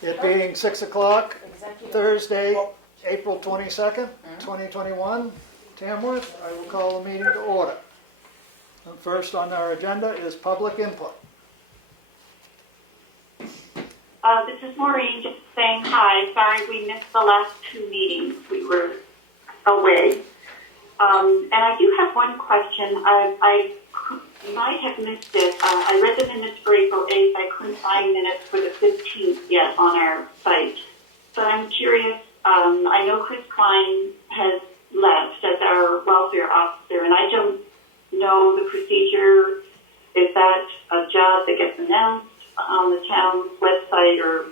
It being 6 o'clock, Executive. Thursday, April 22nd, 2021, Tamworth, I will call the meeting to order. And first on our agenda is public input. This is Maureen, just saying hi. Sorry we missed the last two meetings. We were away. And I do have one question. I might have missed it. I read the minutes for April 8th. I couldn't find minutes for the 15th yet on our site. But I'm curious. I know Chris Klein has left as our welfare officer, and I don't know the procedure. Is that a job that gets announced on the town's website, or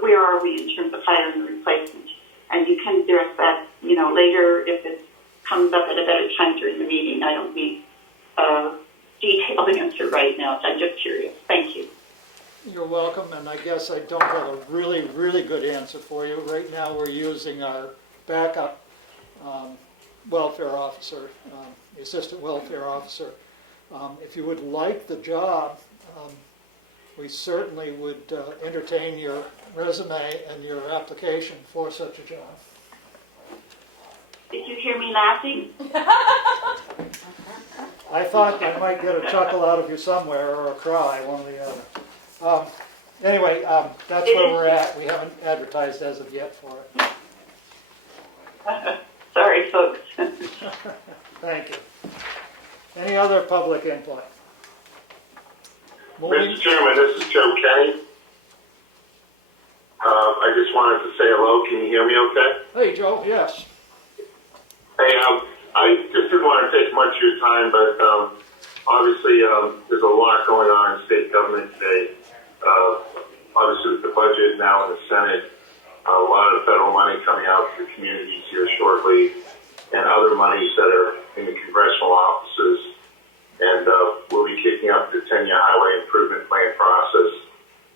where are we in terms of hiring a replacement? And you can address that, later if it comes up at a better time during the meeting. I don't need a detailed answer right now. I'm just curious. Thank you. You're welcome, and I guess I don't have a really, really good answer for you. Right now we're using our backup welfare officer, the assistant welfare officer. If you would like the job, we certainly would entertain your resume and your application for such a job. Did you hear me laughing? I thought I might get a chuckle out of you somewhere, or a cry, one or the other. Anyway, that's where we're at. We haven't advertised as of yet for it. Sorry, folks. Thank you. Any other public input? Moving. Mr. Chairman, this is Joe Kenny. I just wanted to say hello. Can you hear me okay? Hey, Joe, yes. Hey, I just didn't want to take much of your time, but obviously there's a lot going on in state government today. Obviously, with the budget now in the Senate, a lot of federal money coming out to the communities here shortly, and other monies that are in the congressional offices. And we'll be kicking up the 10-year highway improvement plan process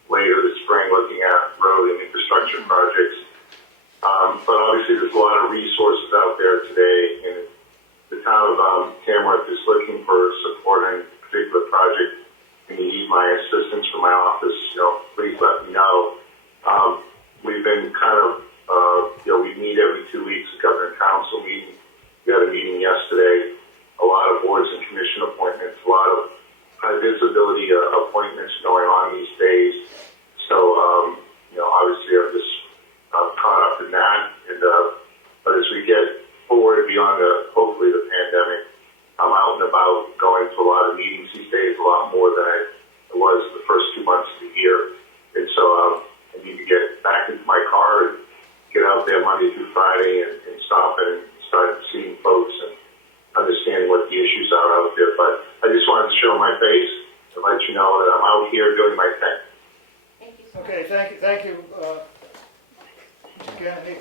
later this spring, looking at road and infrastructure projects. But obviously, there's a lot of resources out there today, and the town of Tamworth is looking for support on a particular project. And you need my assistance from my office, please let me know. We've been kind of, we meet every 2 weeks, a governor council meeting. We had a meeting yesterday. A lot of boards and commission appointments, a lot of high visibility appointments going on these days. So, obviously I'm just caught up in that. And but as we get forward beyond hopefully the pandemic, I'm out and about going to a lot of meetings these days, a lot more than I was the first 2 months of the year. And so I need to get back into my car and get out there Monday through Friday and stop and start seeing folks and understanding what the issues are out there. But I just wanted to show my face to let you know that I'm out here doing my thing. Thank you so much. Okay, thank you, Mr. Kennedy.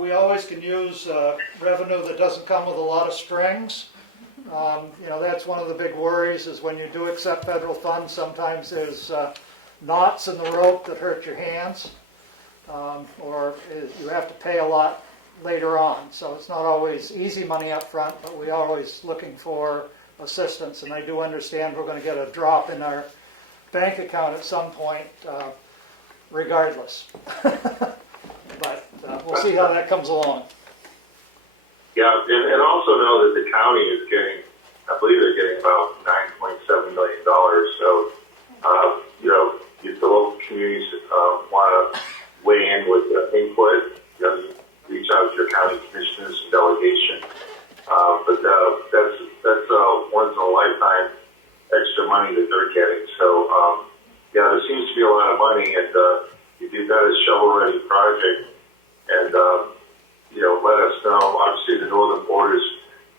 We always can use revenue that doesn't come with a lot of strings. That's one of the big worries is when you do accept federal funds, sometimes there's knots in the rope that hurt your hands, or you have to pay a lot later on. So it's not always easy money up front, but we're always looking for assistance. And I do understand we're going to get a drop in our bank account at some point, regardless. But we'll see how that comes along. Yeah, and also know that the county is getting, I believe they're getting about $9.7 million. So, if the local communities want to weigh in with input, reach out to your county commissioners and delegation. But that's once in a lifetime extra money that they're getting. So, there seems to be a lot of money, and if you've got a shovel-ready project, and let us know. Obviously, the Northern Borders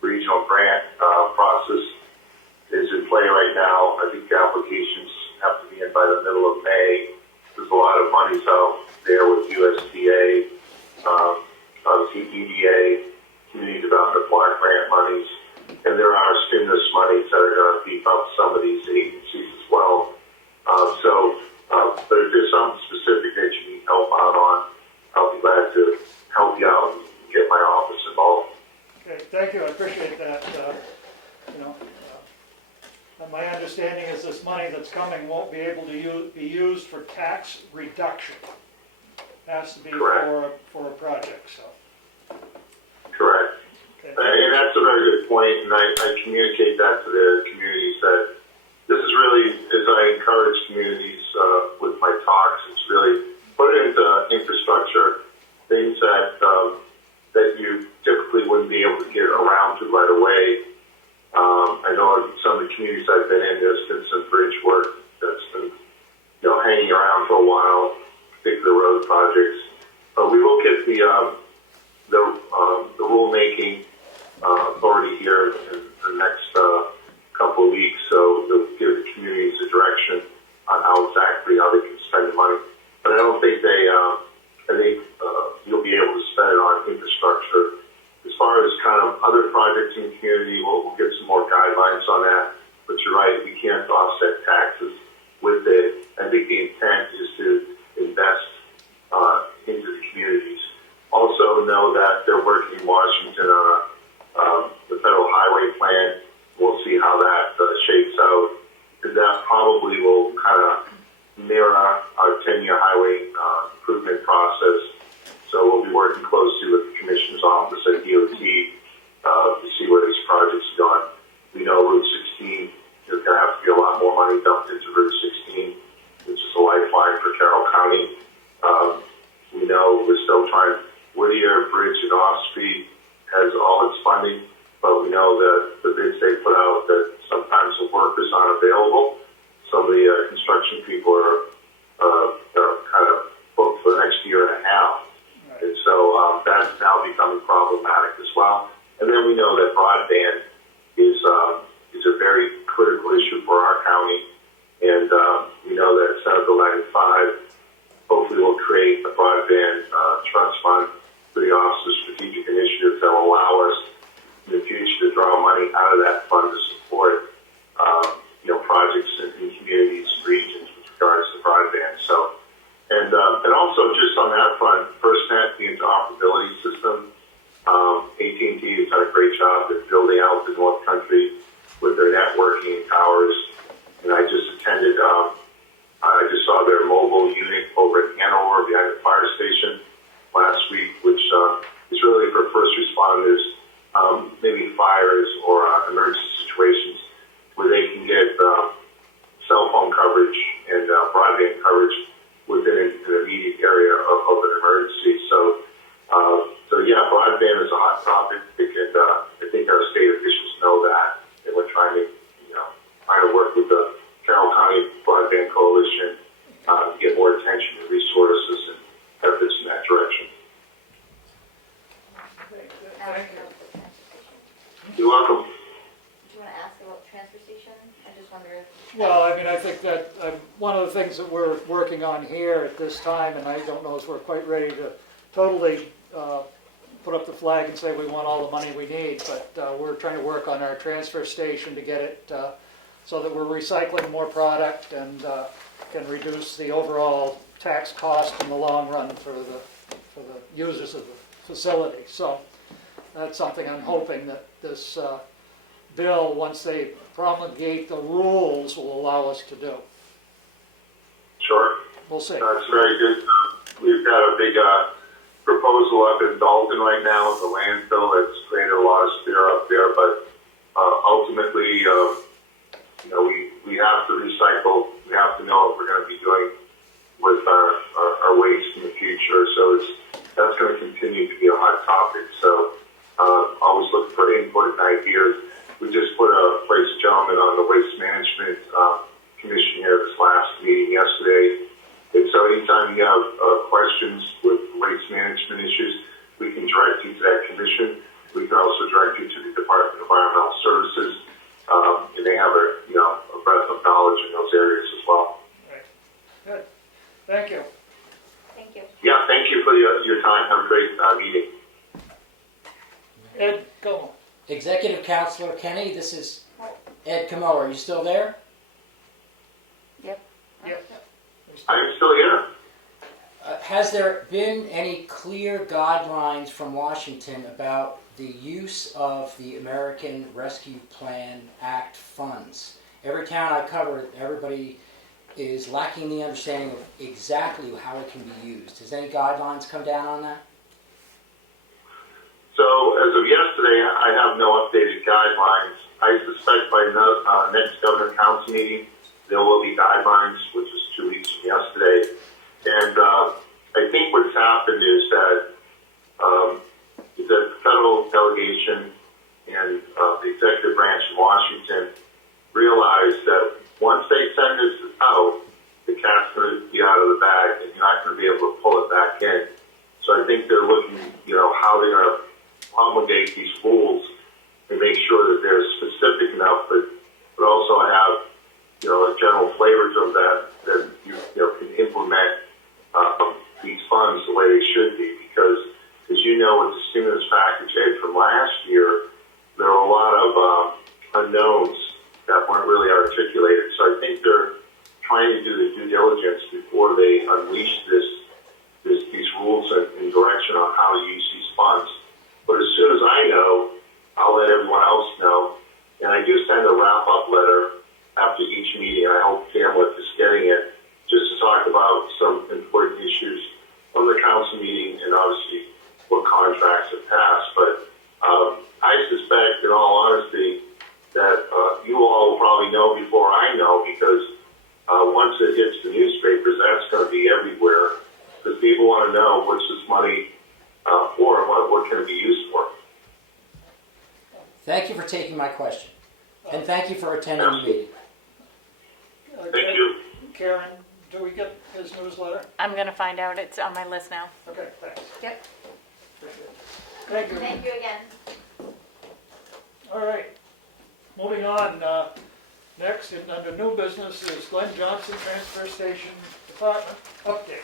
Regional Grant process is in play right now. I think the applications have to be in by the middle of May. There's a lot of monies out there with USDA, obviously EDA, Community Development Block Grant monies, and there are stimulus monies that are going to beef up some of these agencies as well. But if there's something specific that you need help out on, I'll be glad to help you out and get my office involved. Okay, thank you. I appreciate that. My understanding understanding is this money that's coming won't be able to be used for tax reduction. Has to be Correct. for a project, so. Correct. Okay. And that's a very good point, and I communicate that to the communities that this is really, as I encourage communities with my talks, it's really put it into infrastructure, things that you typically wouldn't be able to get around to right away. I know in some of the communities I've been in, there's been some bridge work that's been, hanging around for a while, particular road projects. But we look at the rulemaking authority here in the next couple of weeks, so they'll give the communities a direction on how they can spend the money. But I don't think I think you'll be able to spend it on infrastructure. As far as kind of other projects in the community, we'll get some more guidelines on that. But you're right, we can't offset taxes with it. I think the intent is to invest into the communities. Also know that they're working in Washington on the federal highway plan. We'll see how that shakes out. That probably will kind of mirror our 10-year highway improvement process. So we'll be working closely with the Commissioner's Office at DOT to see where these projects are going. We know Route 16, there's going to have to be a lot more money dumped into Route 16, which is a lifeline for Carroll County. We know we're still trying. Whittier Bridge in Off-Street has all its funding, but we know that the bids they put out that sometimes the workers aren't available. Some of the construction people are kind of booked for the next year and a half. Right. And so that's now becoming problematic as well. And then we know that broadband is a very critical issue for our county. And we know that Senate Bill 95 hopefully will create a broadband trust fund for the Office of Strategic Initiatives that will allow us in the future to draw money out of that fund to support projects in communities, regions with regards to broadband. So, and also just on that front, FirstNet, the interoperability system, AT&T has done a great job at building out the North Country with their networking and towers. And I just attended, I just saw their mobile unit over in Hanover behind the fire station last week, which is really for first responders, maybe fires or emergency situations, where they can get cell phone coverage and broadband coverage within an immediate area of an emergency. So yeah, broadband is a hot topic, and I think our state officials know that, and we're trying to work with the Carroll County Broadband Coalition to get more attention and resources and efforts in that direction. Thank you. You're welcome. Do you want to ask about the transfer station? I just wonder if... Well, I mean, I think that one of the things that we're working on here at this time, and I don't know if we're quite ready to totally put up the flag and say we want all the money we need, but we're trying to work on our transfer station to get it so that we're recycling more product and can reduce the overall tax cost in the long run for the users of the facility. So that's something I'm hoping that this bill, once they promulgate the rules, will allow us to do. Sure. We'll see. That's very good. We've got a big proposal up in Dalton right now with the landfill. It's created a lot of stir up there, but ultimately, we have to recycle. We have to know what we're going to be doing with our waste in the future. So that's going to continue to be a hot topic. So always look for input and ideas. We just placed a gentleman on the Waste Management Commission here this last meeting yesterday. And so anytime you have questions with waste management issues, we can direct you to that commission. We can also direct you to the Department of Environmental Services. And they have a breadth of knowledge in those areas as well. Right. Good. Thank you. Thank you. Yeah, thank you for your time. Have a great meeting. Ed, go. Executive Counselor Kenny, this is Ed Comeau. Are you still there? Yep. Yep. I am still here. Has there been any clear guidelines from Washington about the use of the American Rescue Plan Act funds every town I cover, everybody is lacking the understanding of exactly how it can be used. Has any guidelines come down on that? So as of yesterday, I have no updated guidelines. I suspect by next Governor Council meeting, there will be guidelines, which is 2 weeks from yesterday. And I think what's happened is that the federal delegation and the executive branch in Washington realized that once they send this out, the cat's going to be out of the bag, and you're not going to be able to pull it back in. So I think they're looking, how they're going to promulgate these rules and make sure that they're specific enough, but also have, a general flavor to them that you can implement these funds the way they should be. Because, as you know, with the stimulus package aid from last year, there were a lot of unknowns that weren't really articulated. So I think they're trying to do the due diligence before they unleash these rules and direction on how to use these funds. But as soon as I know, I'll let everyone else know. And I do send a wrap-up letter after each meeting, and I hope Tamworth is getting it, just to talk about some important issues from the council meeting and obviously what contracts have passed. But I suspect, in all honesty, that you all will probably know before I know, because once it hits the newspapers, that's going to be everywhere, because people want to know what's this money for and what can it be used for. Thank you for taking my question. And thank you for attending the meeting. Thank you. Karen, do we get his newsletter? I'm gonna find out. It's on my list now. Okay, thanks. Yep. Appreciate it. Thank you. Thank you again. All right, moving on. Next, under new business, is Glenn Johnson Transfer Station Department update.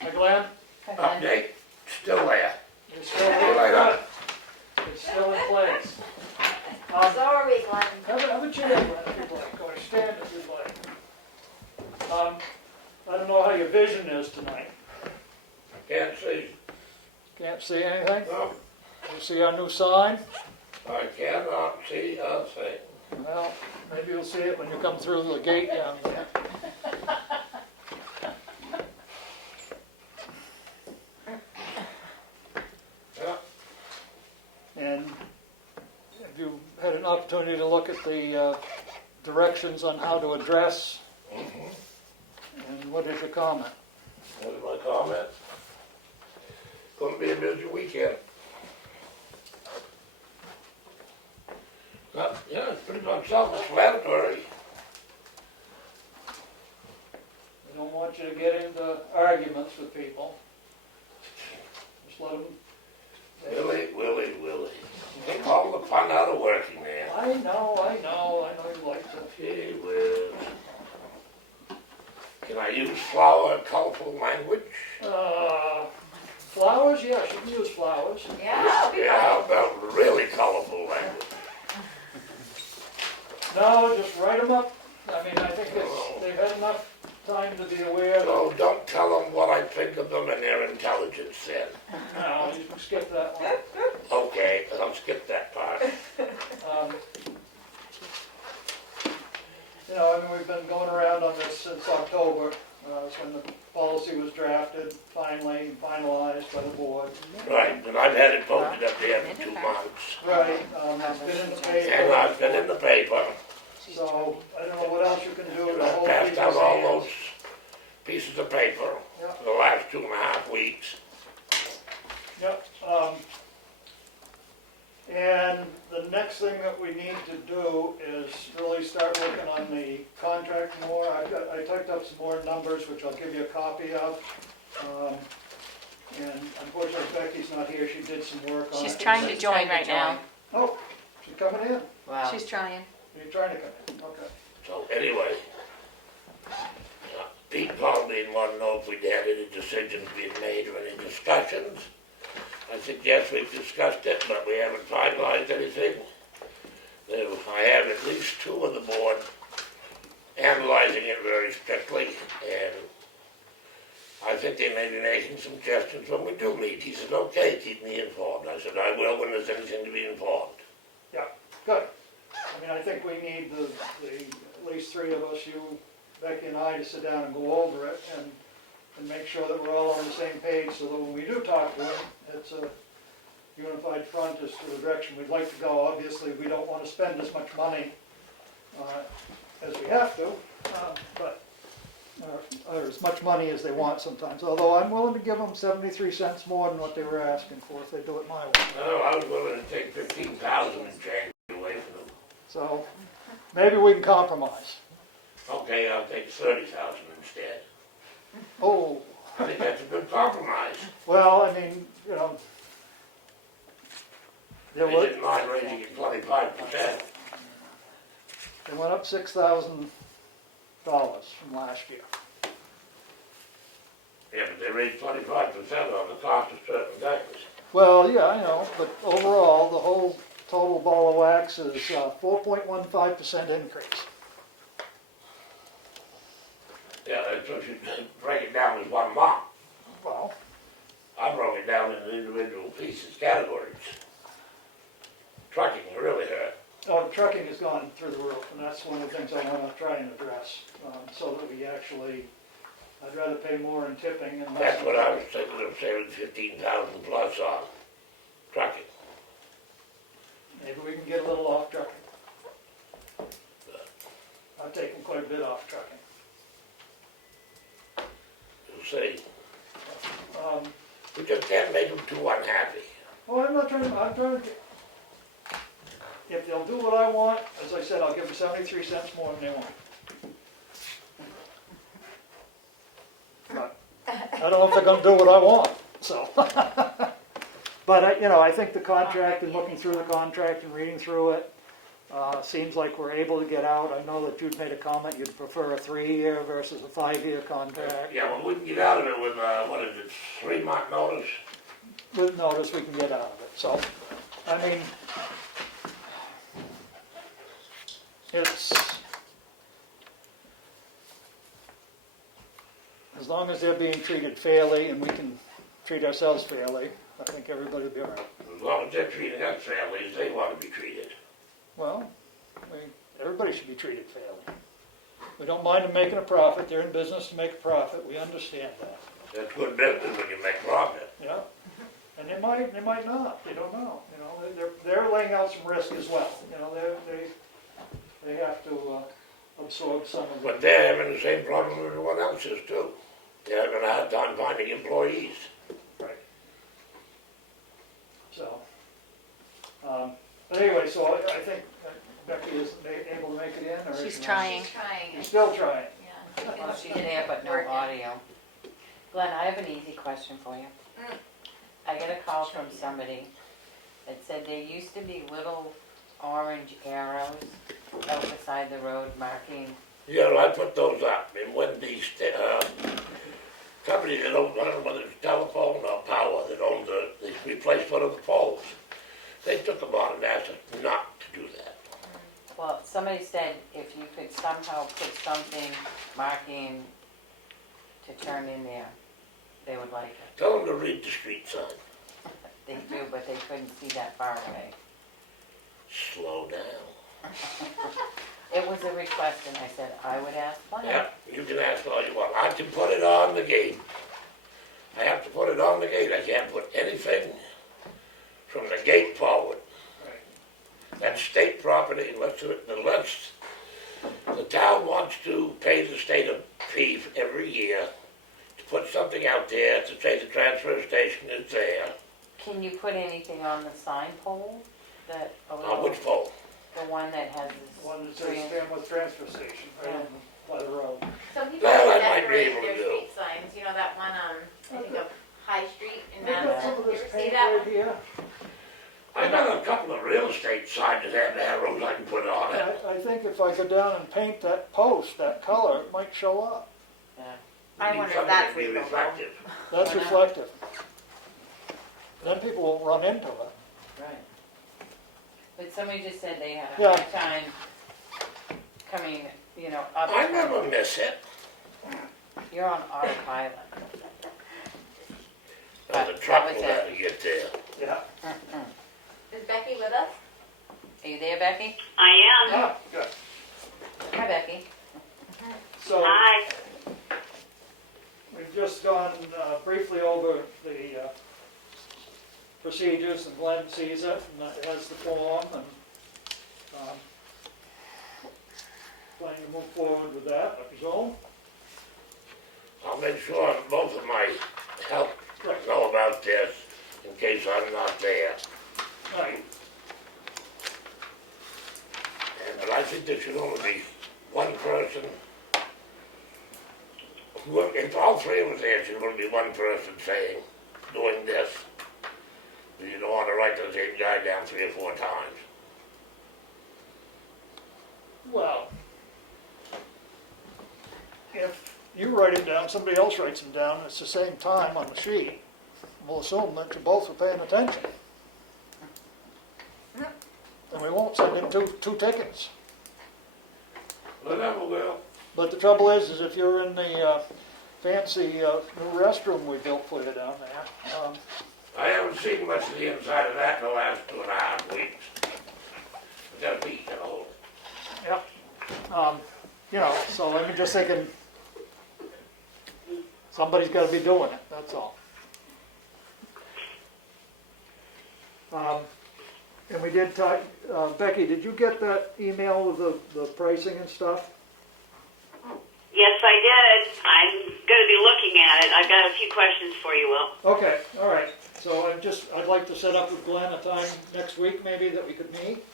Hi, Glenn. Update, still there. It's still good. It's still in place. So are we, Glenn. Have a chair, Glenn, if you'd like, or stand if you'd like. I don't know how your vision is tonight. Can't see. Can't see anything? No, You see our new sign? I cannot see a thing. Well, maybe you'll see it when you come through the gate down there. Yeah, And have you had an opportunity to look at the directions on how to address? And what is your comment? that is my comment. Gonna be a busy weekend. Yeah, it's pretty much self-explanatory. We don't want you to get into arguments with people. Just let them. Willie. Take all the fun out of working there. I know you like to. Gee whiz. Can I use flower and colorful language? Flowers, yes, you can use flowers. Yeah, I'll be Yeah, how fine. about really colorful language? No, just write them up. I mean, I think they've had enough time to be aware that, So don't tell them what I think of them and their intelligence then. no, you can skip that one. Okay, I'll skip that part. I mean, we've been going around on this since October. That's when the policy was drafted, finally finalized by the board. Right, and I've had it posted up there for 2 months. Right, it's been in the And I've paper, been in the paper. so I don't know what else you can do to I've hold passed people's out all hands. those pieces of paper Yeah. for the last 2.5 weeks. Yep, and the next thing that we need to do is really start working on the contract more. I typed up some more numbers, which I'll give you a copy of. And unfortunately Becky's not here, she did some work on it. She's trying to join right now. Oh, she's coming in. Wow. She's trying. You're trying to come in, okay. So anyway, Pete called me and wanted to know if we'd had any decisions being made or any discussions. I said, yes, we've discussed it, but we haven't finalized anything. I have at least 2 of the board analyzing it very strictly, and I think they may be making some suggestions when we do meet. He said, okay, keep me informed. I said, I will when there's anything to be informed. Yeah, good. mean, I think we need at least three of us, you, Becky and I, to sit down and go over it and make sure that we're all on the same page so that when we do talk to them, it's a unified front as to the direction we'd like to go. Obviously, we don't want to spend as much money as we have to, or as much money as they want sometimes, although I'm willing to give them 73 cents more than what they were asking for if they do it my way. No, I was willing to take 15,000 and change away from them. So maybe we can compromise. Okay, I'll take 30,000 instead. Oh, I think that's a good compromise. well, I mean, you know, They didn't mind raising it 25%. they went up $6,000 from last year. Yeah, but they raised 25% on the cost of certain things. Well, yeah, I know, but overall, the whole total ball of wax is 4.15% increase. Yeah, that's what you break it down as one month. Well, I broke it down into individual pieces, categories. Trucking really hurt. oh, trucking has gone through the roof, and that's one of the things I want to try and address, so that we actually, I'd rather pay more in tipping and less. That's what I was thinking of saving 15,000 plus on trucking. Maybe we can get a little off trucking. I've taken quite a bit off trucking. You'll see. Um, We just can't make them too unhappy. Oh, I'm trying to, if they'll do what I want, as I said, I'll give them 73 cents more than they want. But I don't know if they're gonna do what I want, so. But I think the contract and looking through the contract and reading through it, seems like we're able to get out. I know that you'd made a comment, you'd prefer a 3-year versus a 5-year contract. Yeah, well, we can get out of it with, 3-month notice. With notice, we can get out of it, so, I mean, it's, as long as they're being treated fairly and we can treat ourselves fairly, I think everybody will be all right. As long as they're treating us fairly as they want to be treated. Well, everybody should be treated fairly. We don't mind them making a profit, they're in business to make a profit, we understand that, That's good business when you make profit. yeah? And they might not, they don't know, they're laying out some risk as well, they have to absorb some of But it. they're having the same problem everyone else is too. They're having a hard time finding employees. Right. So, but anyway, so I think Becky is able to make it in, or? She's is she not? trying. Trying. You're still trying. Yeah. Well, she's there, but no audio. Glenn, I have an easy question for you. I got a call from somebody that said there used to be little orange arrows out beside the road marking. Yeah, I put those up, and when these companies that own, I don't know whether it's telephone or power, that own they replaced one of the poles, they took them on and asked us not to do that. Well, somebody said if you could somehow put something marking to turn in there, they would like it. Tell them to read the street sign. They do, but they couldn't see that far away. Slow down. It was a request, and I said I would ask Glenn. Yeah, you can ask all you want. I can put it on the gate. I have to put it on the gate. I can't put anything from the gate forward. That's state property unless the town wants to pay the state a fee every year to put something out there to say the transfer station is there. Can you put anything on the sign pole that? On which pole? The one that has this. One that says Tamworth Transfer Station, right on by the road. Some people Well, I decorate might be able to their do. street signs, that one, I think of High Street in We've got some Madison. of You this ever see paint that right one? here. I got a couple of real estate signs that have arrows I can put on it. I think if I go down and paint that post, that color, it might show up. Yeah. I Need wonder if something that's to be legal, though. reflective. That's Why not? reflective. Then people won't run into it. Right. But somebody just said they had a Yeah. hard time coming, up. I never miss it. You're on autopilot. The truck will have to get there. Yeah. Is Becky with us? Are you there, Becky? I am. Ah, good. Hi, Becky. So Hi. we've just gone briefly over the procedures, and Glenn sees it, and it has the form, and planning to move forward with that, I presume. I'll make sure both of my help Right. know about this in case I'm not there. Right. But I think there should only be one person. If all three of us there, should only be one person saying, doing this. You don't want to write the same guy down 3 or 4 times. Well, if you write it down, somebody else writes them down, it's the same time on the sheet, we'll assume that you both are paying attention. And we won't send in two tickets. Whatever will. But the trouble is if you're in the fancy new restroom we built for you down there, I haven't seen much of the inside of that in the last 2.5 weeks. I got a peek at all. yep. So I'm just thinking, somebody's got to be doing it, that's all. And we did talk, Becky, did you get that email with the pricing and stuff? Yes, I did. I'm going to be looking at it. I've got a few questions for you, Will. Okay, all right. So I'd like to set up with Glenn a time next week maybe that we could meet,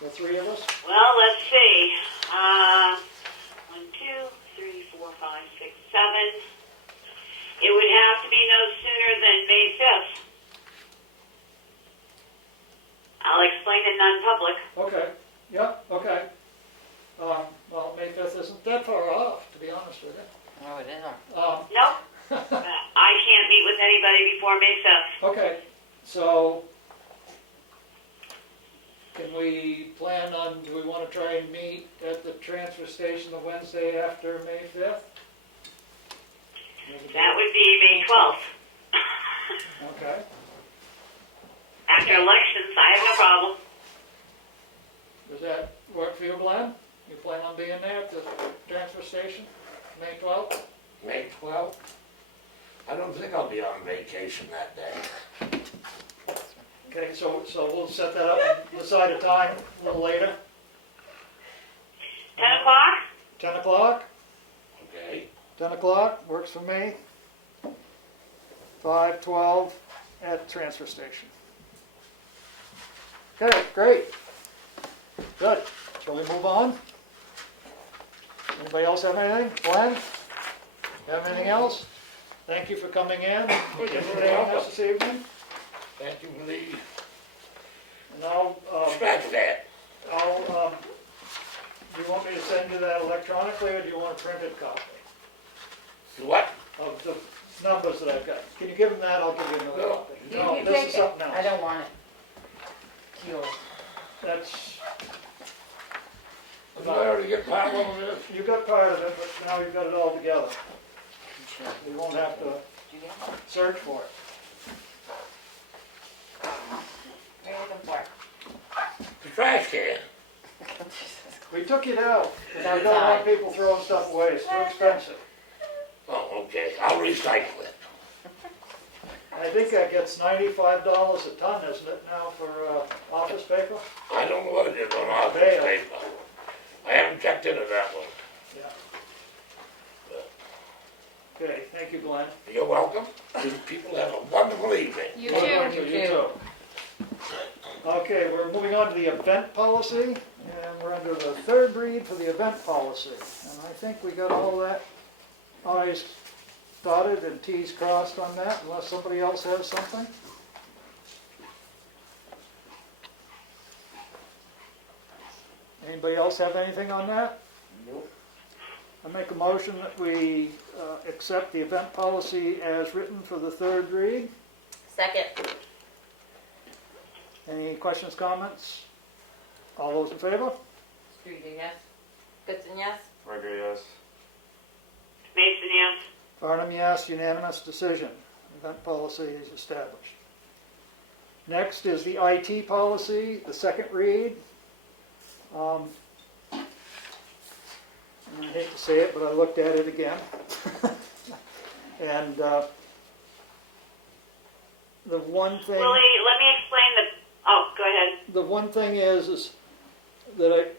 the three of us. Well, let's see. 1, 2, 3, 4, 5, 6, 7. It would have to be no sooner than May 5th. I'll explain in non-public. Okay, yeah, okay. Well, May 5th isn't that far off, to be honest with you. Oh, it isn't. Nope. I can't meet with anybody before May 5th. Okay, so can we plan on, do we want to try and meet at the transfer station the Wednesday after May 5th? That would be May 12th. Okay, After elections, I have no problem. does that work for you, Glenn? You plan on being there at the transfer station, May 12th? May 12th? I don't think I'll be on vacation that day. Okay, so we'll set that up and decide a time a little later. 10 o'clock? 10 o'clock? Okay? 10 o'clock, works for me. 5:12 at the transfer station. Okay, great. Good. Shall we move on? Anybody else have anything? Glenn? Have anything else? Thank you for coming in. Anything else this evening? Thank you for the... And I'll, Scratch that. do you want me to send you that electronically or do you want a printed copy What? of the numbers that I've got? Can you give them that? I'll give you another No. copy. You No, can this take is it. something else. I don't want it. Yours. That's, Did I already get part of this? you got part of it, but now you've got it all together. You won't have to Do you get one? search for it. What are you looking for? The trash can. We took it out, because It's we don't want outside. people throwing stuff away, it's too expensive. Oh, okay. I'll recycle it. I think that gets $95 a ton, isn't it, now for office paper? I don't know what it is on office Bale. paper. I haven't checked into that one. Yeah. Okay, thank you, Glenn. You're welcome. You people have a wonderful evening. You Thank too. you too. Okay, we're moving on to the event policy, and we're under the third read for the event policy. And I think we got all that I's dotted and T's crossed on that, unless somebody else has something. Anybody else have anything on that? Nope. I make a motion that we accept the event policy as written for the third read. Second. Any questions, comments? All those in favor? Street, yes? Goodson, yes? Gregory, yes. Mason, yes. Farnham, yes, unanimous decision. Event policy is established. Next is the IT policy, the second read. And I hate to say it, but I looked at it again. And the one thing... Willie, let me explain oh, go ahead. The one thing is that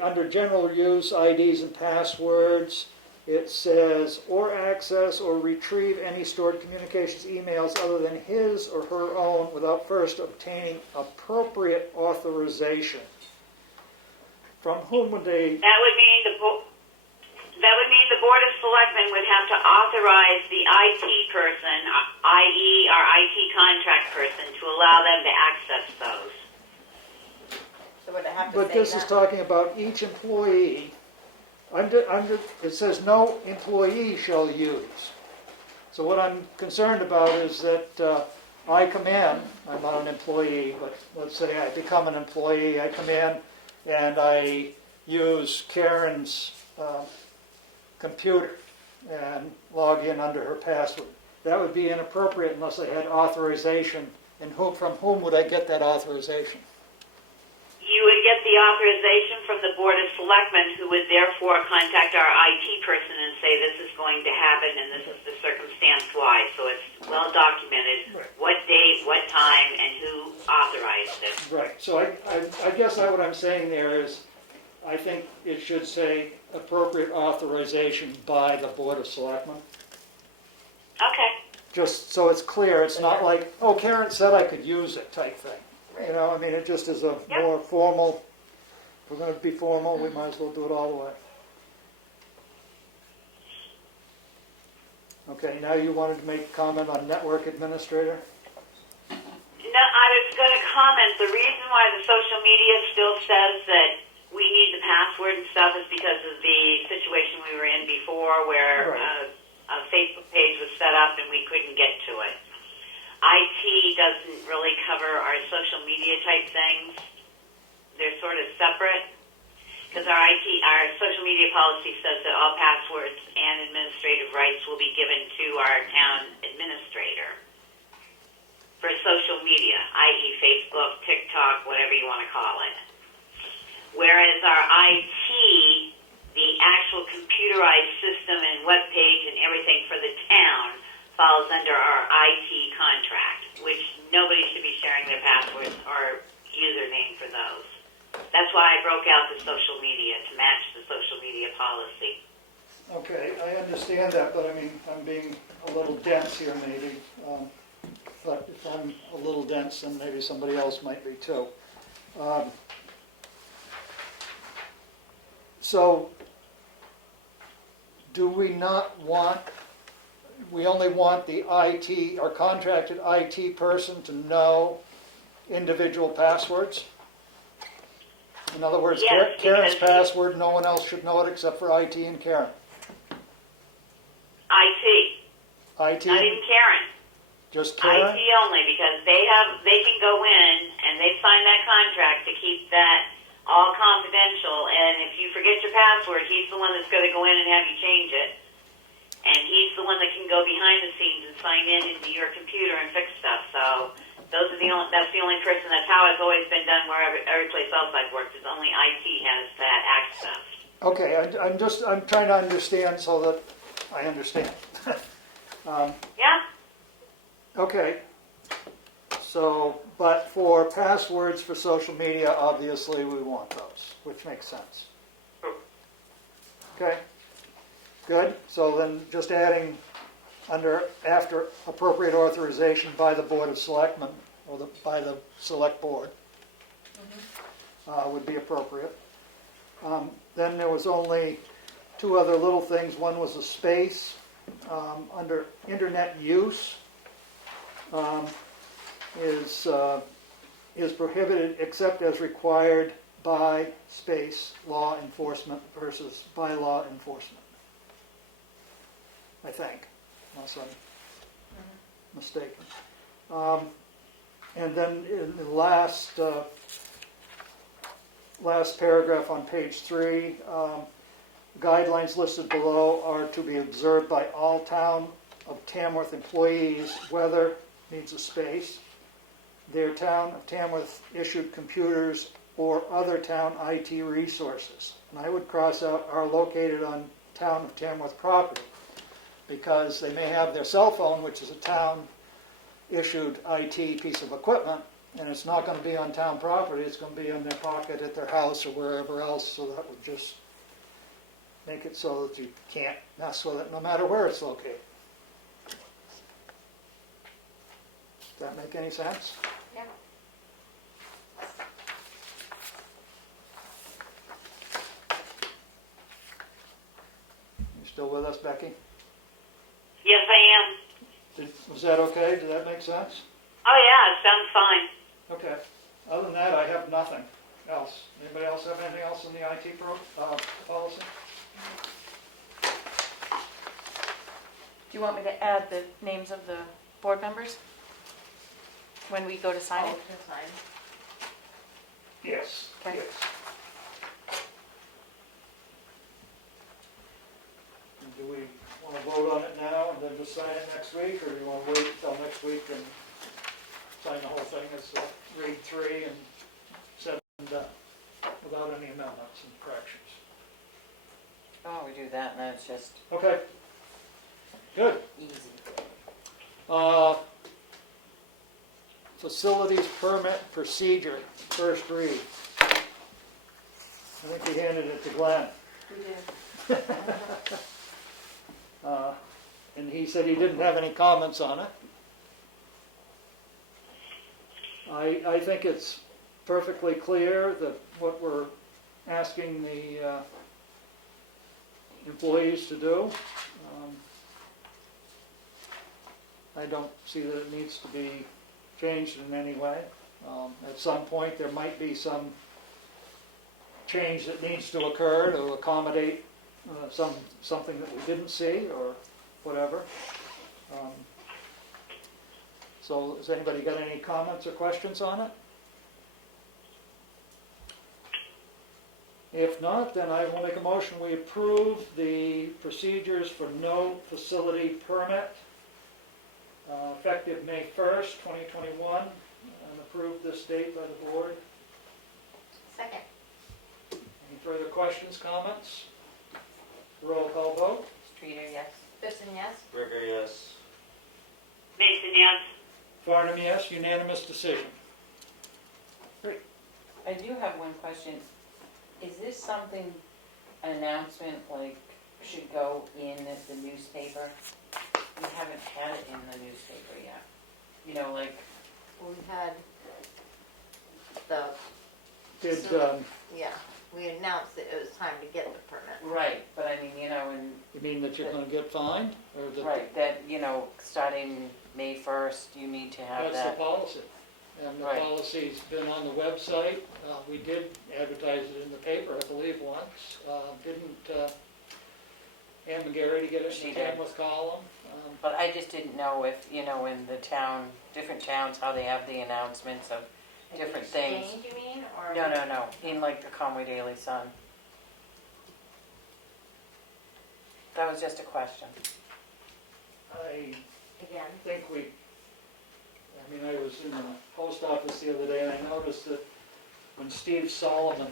under general use, IDs and passwords, it says, or access or retrieve any stored communications emails other than his or her own without first obtaining appropriate authorization. From whom would they... That would mean the Board of Selectmen would have to authorize the IT person, i.e. our IT contract person, to allow them to access those. So would it have to But say this that? is talking about each employee. It says no employee shall use. So what I'm concerned about is that I come in, I'm not an employee, but let's say I become an employee, I come in and I use Karen's computer and log in under her password. That would be inappropriate unless I had authorization. And from whom would I get that authorization? You would get the authorization from the Board of Selectmen, who would therefore contact our IT person and say this is going to happen and this is the circumstance why. So it's well documented, Right. what date, what time, and who authorized it. Right, so I guess what I'm saying there is, I think it should say appropriate authorization by the Board of Selectmen. Okay. Just so it's clear, it's not like, oh, Karen said I could use it type thing. You know, I mean, it just is a more formal, if we're going to be formal, we might as well do it all the way. Okay, now you wanted to make a comment on network administrator? No, I was going to comment, the reason why the social media still says that we need the password and stuff is because of the situation we were in before where Right. a Facebook page was set up and we couldn't get to it. IT doesn't really cover our social media type things. They're sort of separate because our social media policy says that all passwords and administrative rights will be given to our town administrator for social media, i.e. Facebook, TikTok, whatever you want to call it. Whereas our IT, the actual computerized system and webpage and everything for the town falls under our IT contract, which nobody should be sharing their passwords or username for those. That's why I broke out the social media, to match the social media policy. Okay, I understand that, but I mean, I'm being a little dense here maybe. But if I'm a little dense, then maybe somebody else might be too. So, do we not want, we only want the IT, our contracted IT person to know individual passwords? In other words, Yes, Karen's because- password, no one else should know it except for IT and Karen. IT, IT, not even Karen. just Karen? IT only, because they can go in and they sign that contract to keep that all confidential, and if you forget your password, he's the one that's going to go in and have you change it. And he's the one that can go behind the scenes and sign in into your computer and fix stuff. So that's the only person. That's how it's always been done wherever every place else I've worked. Is only IT has that access. Okay, I'm trying to understand so that I understand. Yeah. Okay. So, but for passwords for social media, obviously we want those, which makes sense. Okay. Good. So then just adding after appropriate authorization by the Board of Selectmen or by the Select Board would be appropriate. Then there was only two other little things. One was a space under internet use is prohibited except as required by space law enforcement versus by law enforcement. I think, unless I'm mistaken. And then in the last paragraph on page 3, guidelines listed below are to be observed by all town of Tamworth employees, whether needs a space, their town of Tamworth issued computers or other town IT resources. And I would cross out are located on town of Tamworth property, because they may have their cell phone, which is a town issued IT piece of equipment, and it's not going to be on town property, it's going to be in their pocket at their house or wherever else, so that would just make it so that you can't mess with it no matter where it's located. Does that make any sense? Yeah. You still with us, Becky? Yes, I am. Was that okay? Did that make sense? Oh, yeah, it sounds fine. Okay. Other than that, I have nothing else. Anybody else have anything else in the IT policy? Do you want me to add the names of the board members when we go to sign it? To sign. Yes. Okay. Yes. And do we want to vote on it now and then just sign it next week, or do you want to wait until next week and sign the whole thing as read 3 and 7 done, without any amendments and corrections? Oh, we do that and then it's just Okay. Good. easy. Facilities permit procedure, first read. I think we handed it to Glenn. We did. And he said he didn't have any comments on it. I think it's perfectly clear that what we're asking the employees to do. I don't see that it needs to be changed in any way. At some point, there might be some change that needs to occur to accommodate something that we didn't see or whatever. So has anybody got any comments or questions on it? If not, then I will make a motion, we approve the procedures for no facility permit effective May 1st, 2021, and approve this date by the board. Second. Any further questions, comments? Roll call vote. Streeter, yes. Gibson, yes? Ricker, yes. Mason, yes. Farnham, yes. Unanimous decision. I do have one question. Is this something, an announcement, like, should go in the newspaper? We haven't had it in the newspaper yet. You know, like, We had the, Did, yeah, we announced that it was time to get the permit. right, but I mean, you know, and, you mean that you're going to get fined? Or that right, that, you know, starting May 1st, you need to have That's the that. policy. And the Right. policy's been on the website. We did advertise it in the paper, I believe, once. Didn't Ann McGarry get it She in the did. Tamworth column? But I just didn't know if, you know, in the town, different towns, how they have the announcements of different things. Exchange, you mean, or? No, in like the Comeau Daily Sun. That was just a question. I Again. think I was in the post office the other day, and I noticed that when Steve Solomon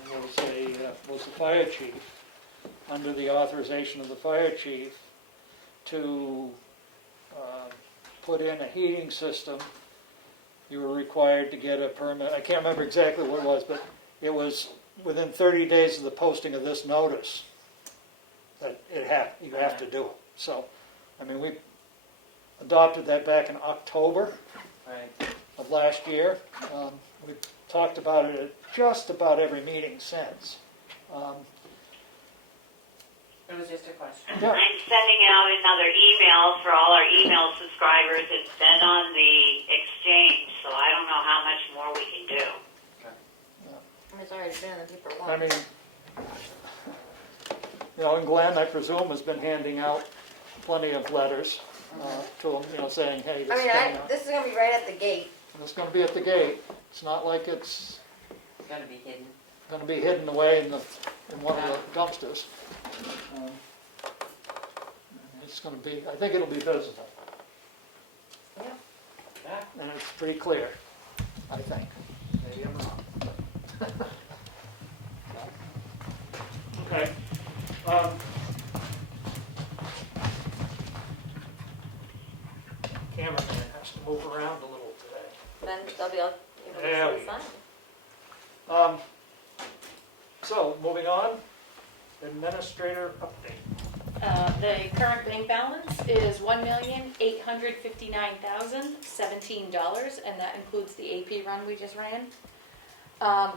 was the fire chief, under the authorization of the fire chief to put in a heating system, you were required to get a permit. I can't remember exactly what it was, but it was within 30 days of the posting of this notice that you have to do it. So, I mean, we adopted that back in October Right. of last year. We've talked about it at just about every meeting since. It was just a question. Yeah. I'm sending out another email for all our email subscribers. It's been on the exchange, so I don't know how much more we can do. I mean, it's already been in the paper once. I mean, and Glenn, I presume, has been handing out plenty of letters to them, saying, hey, this I is mean, coming up. this is gonna be right at the gate. And it's going to be at the gate. It's not like it's It's gonna be hidden. going to be hidden away in one of the dumpsters. It's going to be, I think it'll be visible, Yeah. Yeah. and it's pretty clear. I think. Maybe I'm wrong. Okay. Cameraman has to move around a little today. Then they'll be able There to we see go. the sign. So, moving on, administrator update. The current bank balance is $1,859,017, and that includes the AP run we just ran.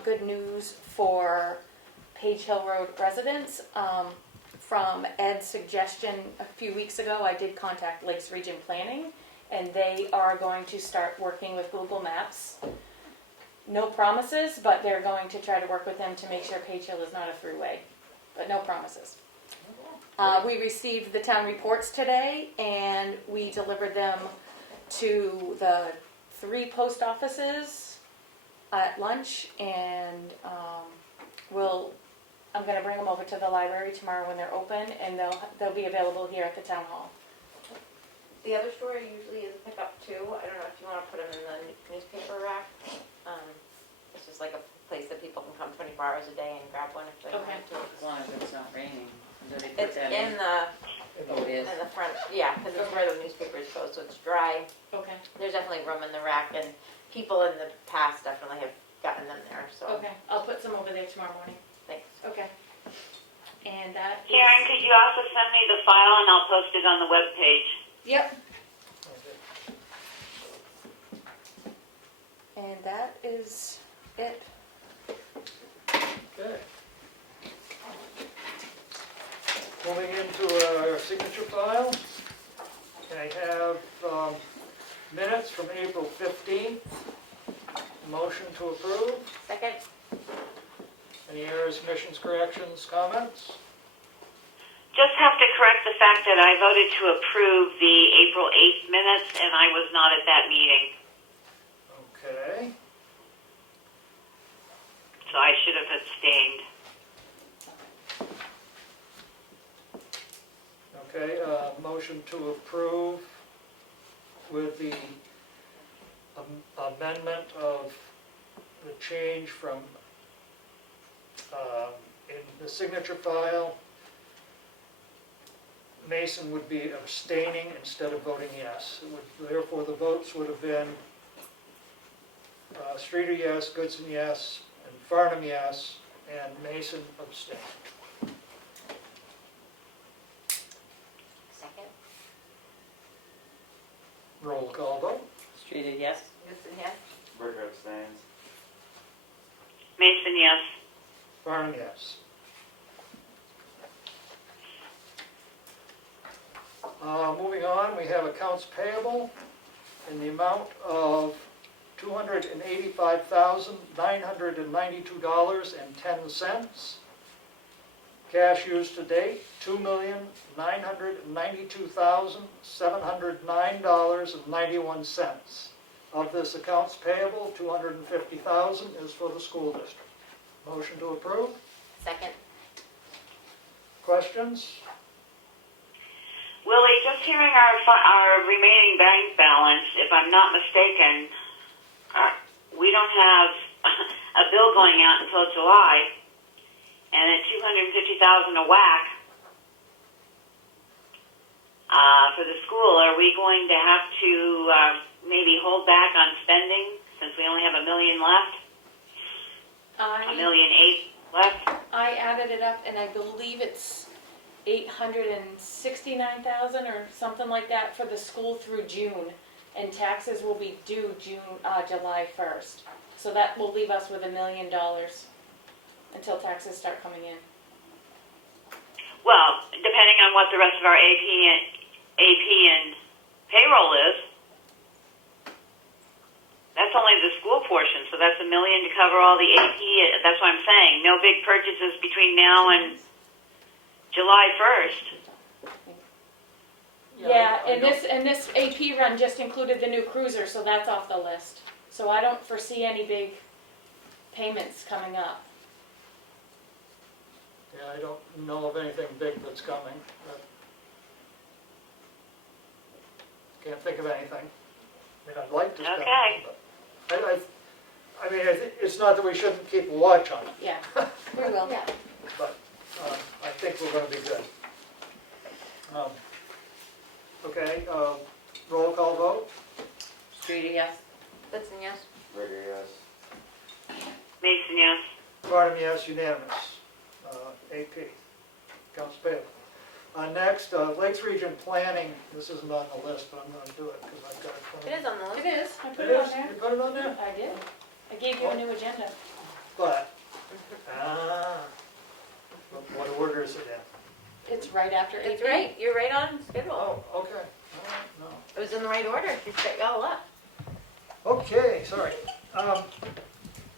Good news for Page Hill Road residents. From Ed's suggestion a few weeks ago, I did contact Lakes Region Planning, and they are going to start working with Google Maps. No promises, but they're going to try to work with them to make sure Page Hill is not a throughway, but no promises. We received the town reports today, and we delivered them to the 3 post offices at lunch, and I'm going to bring them over to the library tomorrow when they're open, and they'll be available here at the town hall. The other store usually is pickup too. I don't know if you want to put them in the newspaper rack. It's just like a place that people can come 24 hours a day and grab one if they want to. As long as it's not raining. Do they put It's that in the Oh, it is. in the front, yeah, because it's where the newspapers go, so it's dry. Okay. There's definitely room in the rack, and people in the past definitely have gotten them there. So Okay, I'll put some over there tomorrow morning. thanks. Okay. And that is... Karen, could you also send me the file and I'll post it on the webpage? Yep. And that is it. Okay. Moving into our signature file, I have minutes from April 15th. Motion to approve. Second. Any errors, omissions, corrections, comments? Just have to correct the fact that I voted to approve the April 8th minutes and I was not at that meeting. Okay. So I should have abstained. Okay, motion to approve with the amendment of the change from, in the signature file, Mason would be abstaining instead of voting yes. It would, therefore, the votes would have been Streeter yes, Goodson yes, and Farnham yes, and Mason abstained. Second. Roll call vote. Streeter, yes? Goodson, yes. Bricker abstains. Mason, yes. Farnham yes. Moving on, we have accounts payable in the amount of $285,992.10. Cash used to date, $2,992,709.91. Of this accounts payable, $250,000 is for the school district. Motion to approve. Second. Questions? Willie, just hearing our remaining bank balance, if I'm not mistaken, we don't have a bill going out until July, and at $250,000 a whack for the school. Are we going to have to maybe hold back on spending since we only have $1 million left? $1.8 million left. I added it up, and I believe it's 869,000 or something like that for the school through June, and taxes will be due July 1st. So that will leave us with $1 million until taxes start coming in. Well, depending on what the rest of our AP and payroll is, that's only the school portion, so that's $1 million to cover all the AP. That's what I'm saying. No big purchases between now and July 1st. Yeah, and this AP run just included the new cruiser, so that's off the list. So I don't foresee any big payments coming up. Yeah, I don't know of anything big that's coming. Can't think of anything. I mean, I'd like to spend Okay. it, but I mean, it's not that we shouldn't keep a watch on it, Yeah, we will. Yeah. but I think we're gonna be good. Okay, roll call vote? Streeter, yes? Hudson, yes? Ritter, yes. Mason, yes. Barnum, yes, unanimous. AP, accounts payable. Next, Lakes Region Planning, this isn't on the list, but I'm gonna do it because I've got it from. It is on the list. It is, I put It it on is? there. You put it on there? I did. I gave you a new agenda. But, what order is it in? It's right after AP. It's right, you're right on schedule. Oh, okay, all right, no. It was in the right order, she set y'all up. Okay, sorry.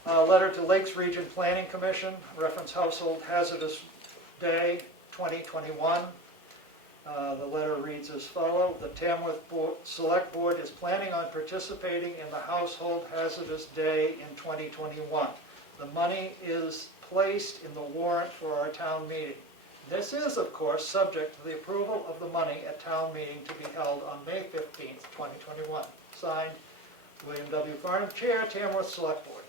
Letter to Lakes Region Planning Commission, reference Household Hazardous Day 2021. The letter reads as follows. The Tamworth Select Board is planning on participating in the Household Hazardous Day in 2021. The money is placed in the warrant for our town meeting. This is, of course, subject to the approval of the money at town meeting to be held on May 15th, 2021. Signed, William W. Farnham, Chair, Tamworth Select Board.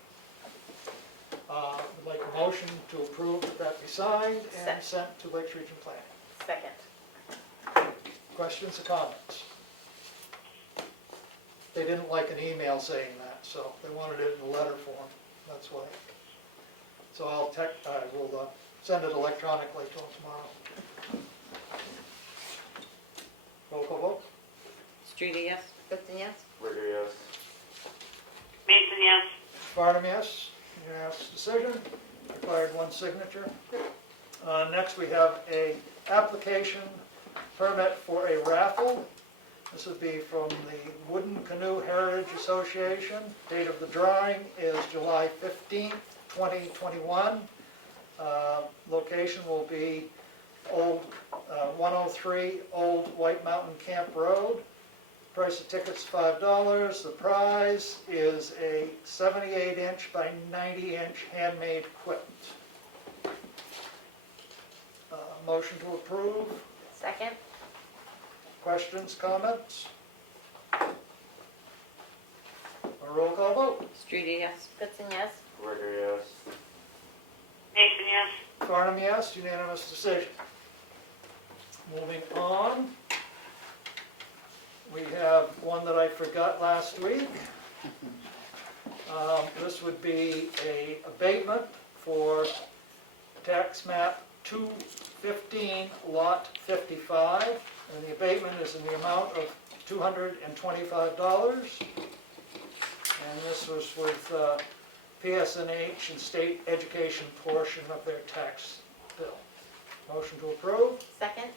Would like a motion to approve that be signed and sent to Lakes Region Planning. Second. Questions or comments? They didn't like an email saying that, so they wanted it in a letter form, that's why. So I will send it electronically to them tomorrow. Roll call vote? Streeter, yes? Hudson, yes? Ritter, yes. Mason, yes. Barnum, yes. Unanimous decision. Required one signature. Next, we have a application permit for a raffle. This would be from the Wooden Canoe Heritage Association. Date of the drawing is July 15th, 2021. Location will be 103 Old White Mountain Camp Road. Price of tickets $5. The prize is a 78-inch by 90-inch handmade quilt. Motion to approve. Second. Questions, comments? A roll call vote. Streeter, yes? Hudson, yes? Ritter, yes. Mason, yes. Farnham, yes. Unanimous decision. Moving on. We have one that I forgot last week. This would be a abatement for tax map 215, lot 55. And the abatement is in the amount of $225. And this was with PSNH and state education portion of their tax bill. Motion to approve. Second.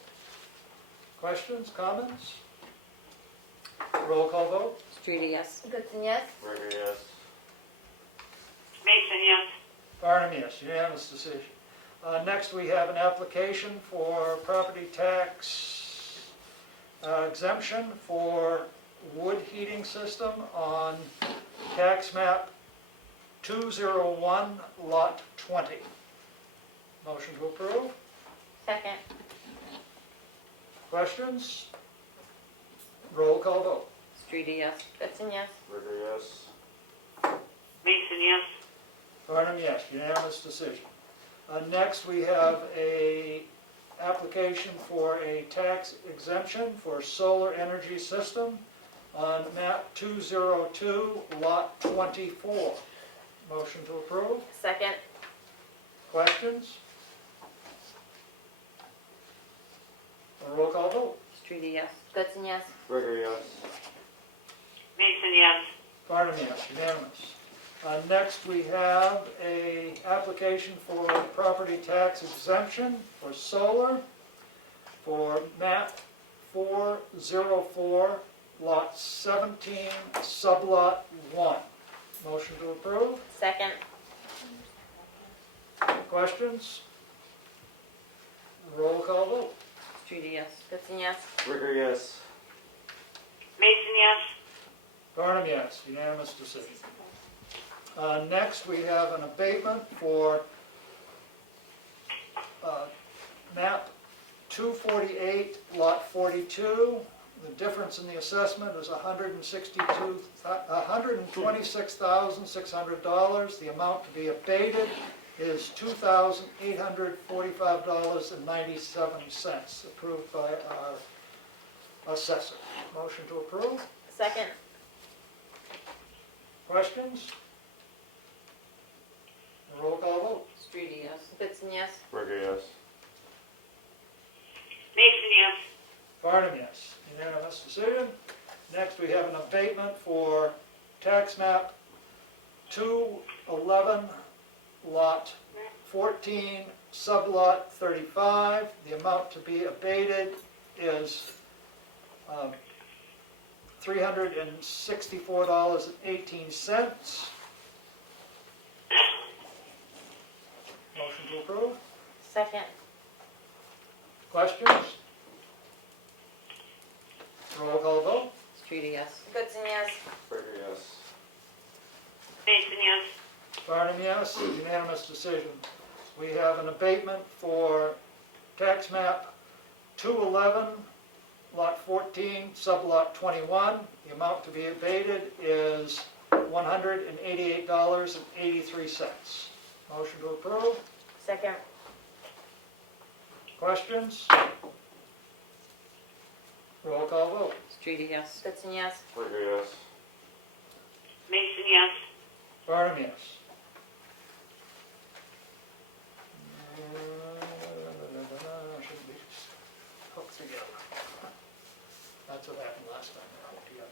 Questions, comments? Roll call vote. Streeter, yes? Hudson, yes? Ritter, yes. Mason, yes. Barnum, yes, unanimous decision. Next, we have an application for property tax exemption for wood heating system on tax map 201, lot 20. Motion to approve. Second. Questions? Roll call vote. Streeter, yes? Hudson, yes? Ritter, yes. Mason, yes. Barnum, yes, unanimous decision. Next, we have a application for a tax exemption for solar energy system on map 202, lot 24. Motion to approve. Second. Questions? A roll call vote. Streeter, yes? Hudson, yes? Ritter, yes. Mason, yes. Barnum, yes, unanimous. Next, we have a application for property tax exemption for solar for map 404, lot 17, sublot 1. Motion to approve. Second. Questions? Roll call vote. Streeter, yes? Hudson, yes? Ritter, yes. Mason, yes. Barnum, yes, unanimous decision. Next, we have an abatement for map 248, lot 42. The difference in the assessment is $126,600. The amount to be abated is $2,845.97, approved by our assessor. Motion to approve? Second. Questions? Roll call vote. Streety, yes. Goodson, yes. Rigger, yes. Mason, yes. Barnum, yes. Unanimous decision. Next, we have an abatement for tax map 211, lot 14, sublot 35. The amount to be abated is $364.18. Motion to approve. Second. Questions? Roll call vote. Streety, yes. Goodson, yes. Rigger, yes. Mason, yes. Barnum, yes. Unanimous decision. We have an abatement for tax map 211, lot 14, sublot 21. The amount to be abated is $188.83. Motion to approve. Second. Questions? Roll call vote. Streety, yes. Goodson, yes. Rigger, yes. Mason, yes. Barnum, yes. Shouldn't be hooked together. That's what happened last time, they're hooked together.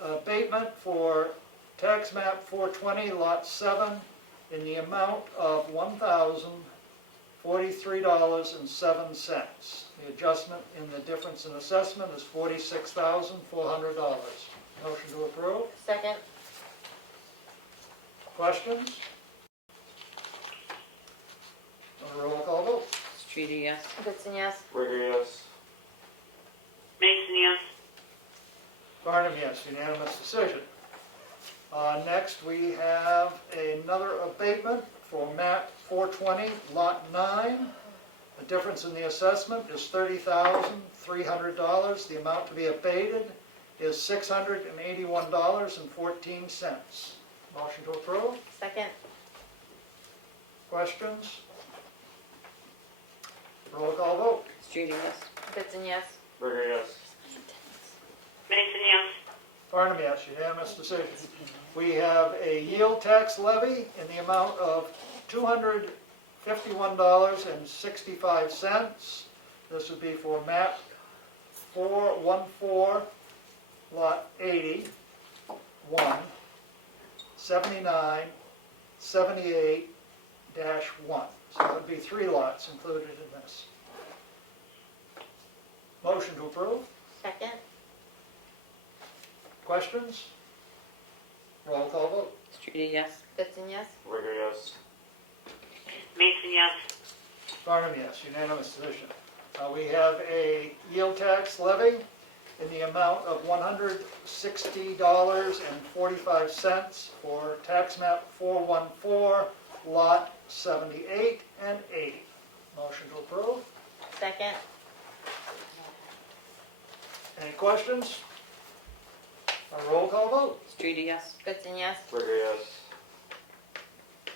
Abatement for tax map 420, lot 7, in the amount of $1,043.07. The adjustment in the difference in assessment is $46,400. Motion to approve. Second. Questions? A roll call vote. Streety, yes. Goodson, yes. Rigger, yes. Mason, yes. Barnum, yes. Unanimous decision. Next, we have another abatement for map 420, lot 9. The difference in the assessment is $30,300. The amount to be abated is $681.14. Motion to approve. Second. Questions? Roll call vote. Streety, yes. Goodson, yes. Rigger, yes. Mason, yes. Barnum, yes. Unanimous decision. We have a yield tax levy in the amount of $251.65. This would be for map 414, lot 80, 1, 79, 78-1. So it would be 3 lots included in this. Motion to approve. Second. Questions? Roll call vote. Streety, yes. Goodson, yes. Rigger, yes. Mason, yes. Barnum, yes. Unanimous decision. We have a yield tax levy in the amount of $160.45 for tax map 414, lot 78 and 80. Motion to approve. Second. Any questions? A roll call vote. Streety, yes. Goodson, yes. Rigger, yes.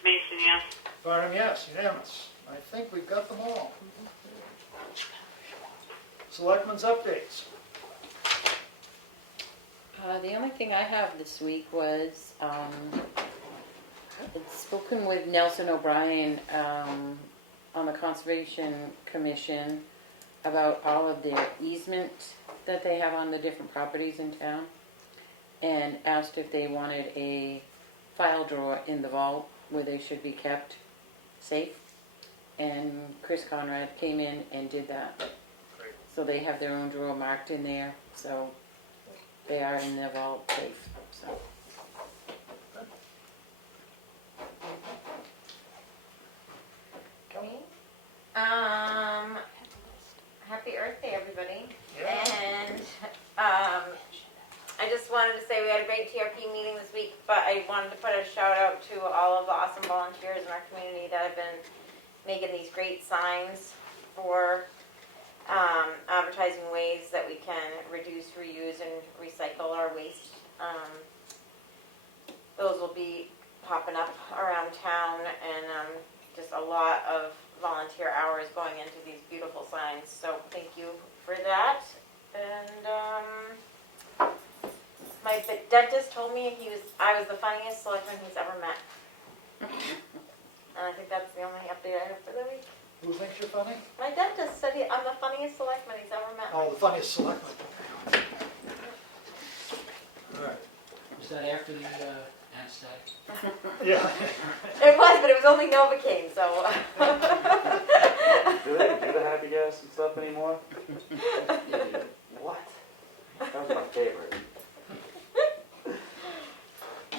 Mason, yes. Barnum, yes. Unanimous. I think we've got them all. Selectmen's updates. The only thing I have this week was, I'd spoken with Nelson O'Brien on the Conservation Commission about all of their easement that they have on the different properties in town, and asked if they wanted a file drawer in the vault where they should be kept safe. And Chris Conrad came in and did that. So they have their own drawer marked in there, so they are in the vault safe, so. Happy Earth Day, everybody. Yeah. And I just wanted to say we had a great TRP meeting this week, but I wanted to put a shout out to all of the awesome volunteers in our community that have been making these great signs for advertising ways that we can reduce, reuse, and recycle our waste. Those will be popping up around town, and just a lot of volunteer hours going into these beautiful signs. So thank you for that. And my dentist told me I was the funniest selectman he's ever met. And I think that's the only update I have for the week. Who thinks you're funny? My dentist said I'm the funniest selectman he's ever met. Oh, the funniest selectman. All right. Was that after the anesthetic? Yeah. It was, but it was only Novocaine, so. Do they do the happy gas and stuff anymore? What? That was my favorite.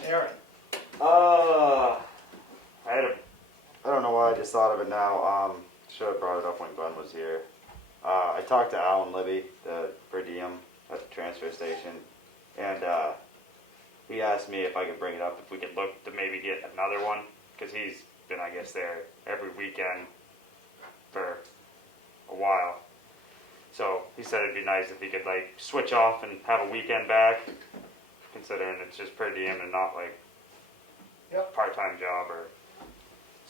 Aaron. I don't know why I just thought of it now. Should have brought it up when Glenn was here. I talked to Alan Libby, the per diem at the transfer station, and he asked me if I could bring it up, if we could look to maybe get another one, because he's been, I guess, there every weekend for a while. So he said it'd be nice if he could like switch off and have a weekend back, considering it's just per diem and not like Yep. part-time job or.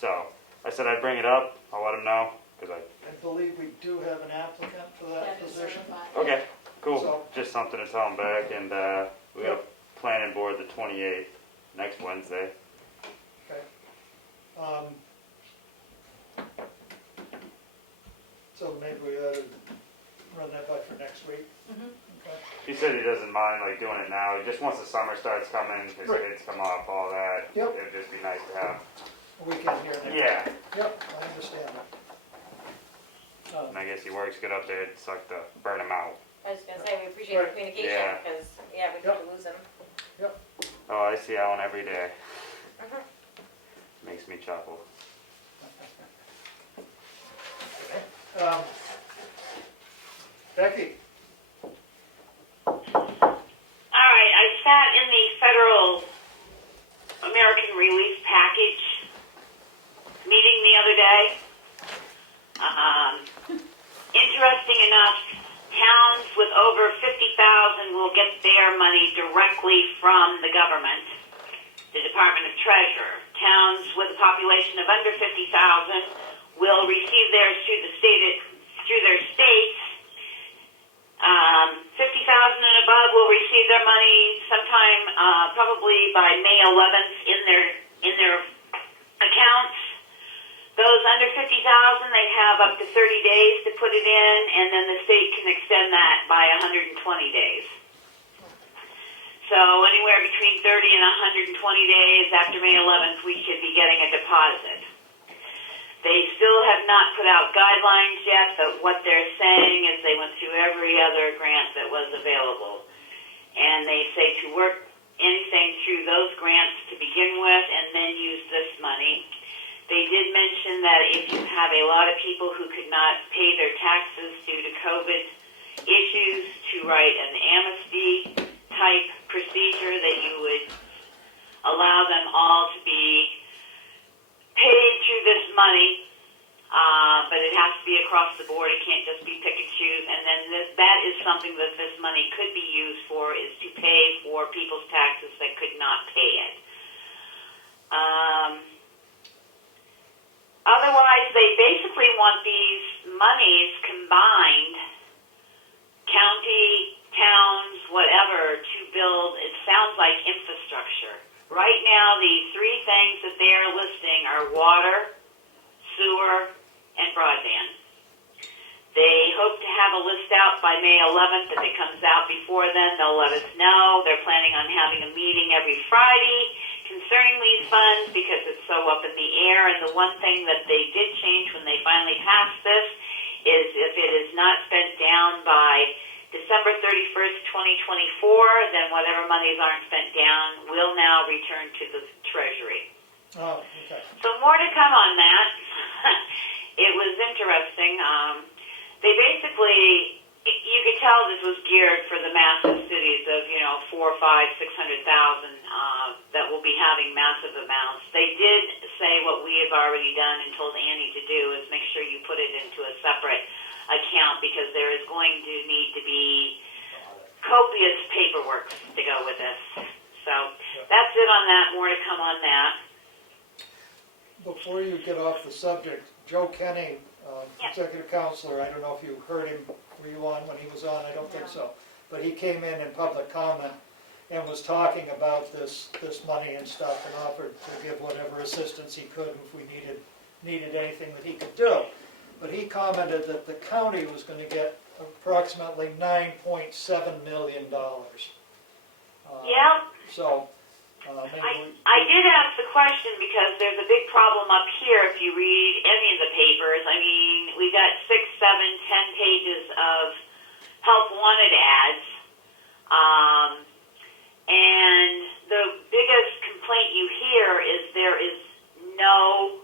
So I said I'd bring it up. I'll let him know because I believe we do have an applicant for that position. Okay, cool. So- Just something to tell him back, and we got planning board the 28th next Wednesday. Okay. So maybe we ought to run that by for next week. Okay. He said he doesn't mind like doing it now. He just once the summer starts coming, his Right. kids come up, all that. Yep. It'd just be nice to have. A weekend here and there. Yeah. Yep, I understand that. Oh, And I guess he works good up there. It's like to burn him out. I was gonna say, we appreciate the Right. communication, Yeah. because, yeah, we could lose him. Oh, I see Alan every day. Mhm. Makes me chuckle. Becky? All right, I sat in the federal American Relief Package meeting the other day. Interesting enough, towns with over 50,000 will get their money directly from the government, the Department of Treasury. Towns with a population of under 50,000 will receive theirs through their states. 50,000 and above will receive their money sometime, probably by May 11th in their accounts. Those under 50,000, they have up to 30 days to put it in, and then the state can extend that by 120 days. So anywhere between 30 and 120 days after May 11th, we should be getting a deposit. They still have not put out guidelines yet, but what they're saying is they went through every other grant that was available. And they say to work anything through those grants to begin with and then use this money. They did mention that if you have a lot of people who could not pay their taxes due to COVID issues, to write an amnesty type procedure that you would allow them all to be paid through this money, but it has to be across the board. It can't just be pick and choose. And then that is something that this money could be used for, is to pay for people's taxes that could not pay it. Otherwise, they basically want these monies combined, county, towns, whatever, to build, it sounds like infrastructure. Right now, the three things that they are listing are water, sewer, and broadband. They hope to have a list out by May 11th. If it comes out before then, they'll let us know. They're planning on having a meeting every Friday concerning these funds because it's so up in the air. And the one thing that they did change when they finally passed this is if it is not spent down by December 31st, 2024, then whatever monies aren't spent down will now return to the Treasury. Oh, okay. So more to come on that. It was interesting. They basically, you could tell this was geared for the massive cities of, 4, 5, 600,000 that will be having massive amounts. They did say what we have already done and told Annie to do is make sure you put it into a separate account because there is going to need to be copious paperwork to go with this. So that's it on that. More to come on that. Before you get off the subject, Joe Kenny, Yeah. executive counselor, I don't know if you heard him, were you on when he was on? I don't think so. But he came in public comment and was talking about this money and stuff and offered to give whatever assistance he could if we needed anything that he could do. But he commented that the county was going to get approximately $9.7 million. Yeah. So, maybe I did ask the question because there's a big problem up here if you read any of the papers. I mean, we've got 6, 7, 10 pages of help wanted ads. And the biggest complaint you hear is there is no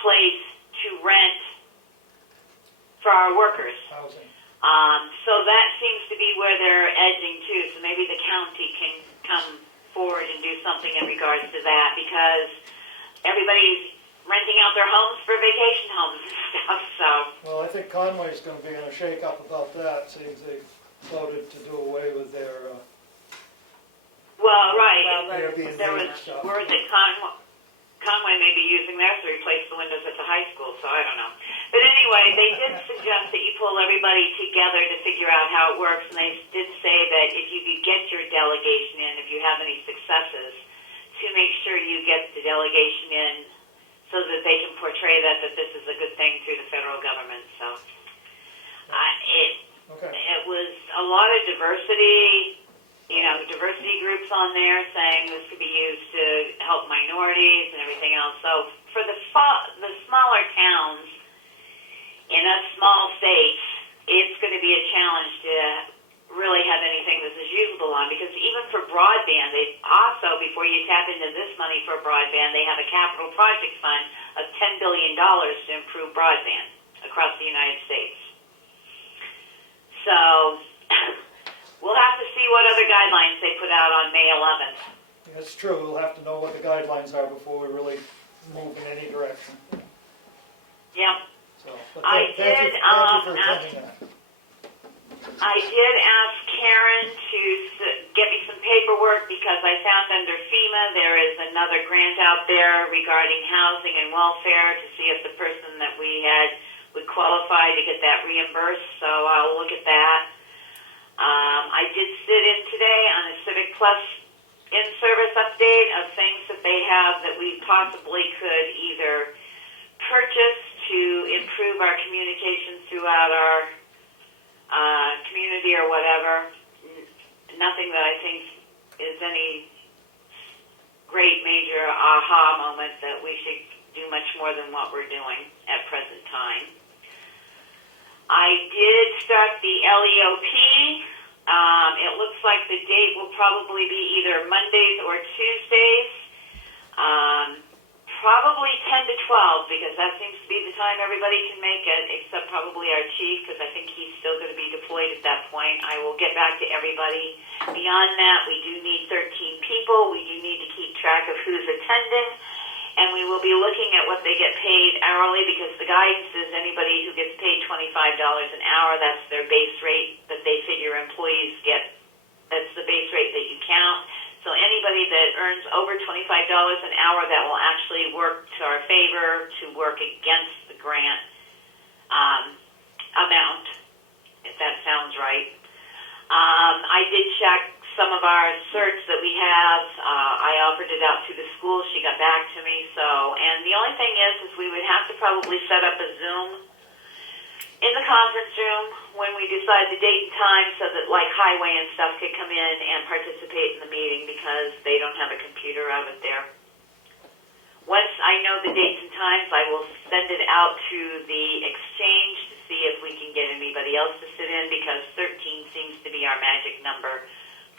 place to rent for our workers. housing. So that seems to be where they're edging to. So maybe the county can come forward and do something in regards to that because everybody's renting out their homes for vacation homes and stuff. So Well, I think Conway's going to be in a shake-up about that, seeing they voted to do away with their well, right. Airbnb There was stuff. word that Conway may be using theirs to replace the windows at the high school, so I don't know. But anyway, they did suggest that you pull everybody together to figure out how it works, and they did say that if you could get your delegation in, if you have any successes, to make sure you get the delegation in so that they can portray that this is a good thing through the federal government. So it was a lot of diversity. Diversity groups on there saying this could be used to help minorities and everything else. So for the smaller towns in us small states, it's going to be a challenge to really have anything this is usable on because even for broadband, they also, before you tap into this money for broadband, they have a capital project fund of $10 billion to improve broadband across the United States. So we'll have to see what other guidelines they put out on May 11th. It's true, we'll have to know what the guidelines are before we really move in any direction. Yeah. So, but I thank you did, for attending that. I did ask Karen to get me some paperwork because I found under FEMA there is another grant out there regarding housing and welfare to see if the person that we had would qualify to get that reimbursed. So I'll look at that. I did sit in today on a Civic Plus in-service update of things that they have that we possibly could either purchase to improve our communications throughout our community or whatever. Nothing that I think is any great major aha moment that we should do much more than what we're doing at present time. I did start the LEOP. It looks like the date will probably be either Mondays or Tuesdays. Probably 10 to 12 because that seems to be the time everybody can make it, except probably our chief because I think he's still going to be deployed at that point. I will get back to everybody. Beyond that, we do need 13 people. We do need to keep track of who's attending. And we will be looking at what they get paid hourly because the guidance is anybody who gets paid $25 an hour, that's their base rate that they figure employees get. That's the base rate that you count. So anybody that earns over $25 an hour, that will actually work to our favor to work against the grant amount, if that sounds right. I did check some of our certs that we have. I offered it out to the school. She got back to me. And the only thing is we would have to probably set up a Zoom in the conference room when we decide the date and time so that like highway and stuff could come in and participate in the meeting because they don't have a computer out of there. Once I know the dates and times, I will send it out to the exchange to see if we can get anybody else to sit in because 13 seems to be our magic number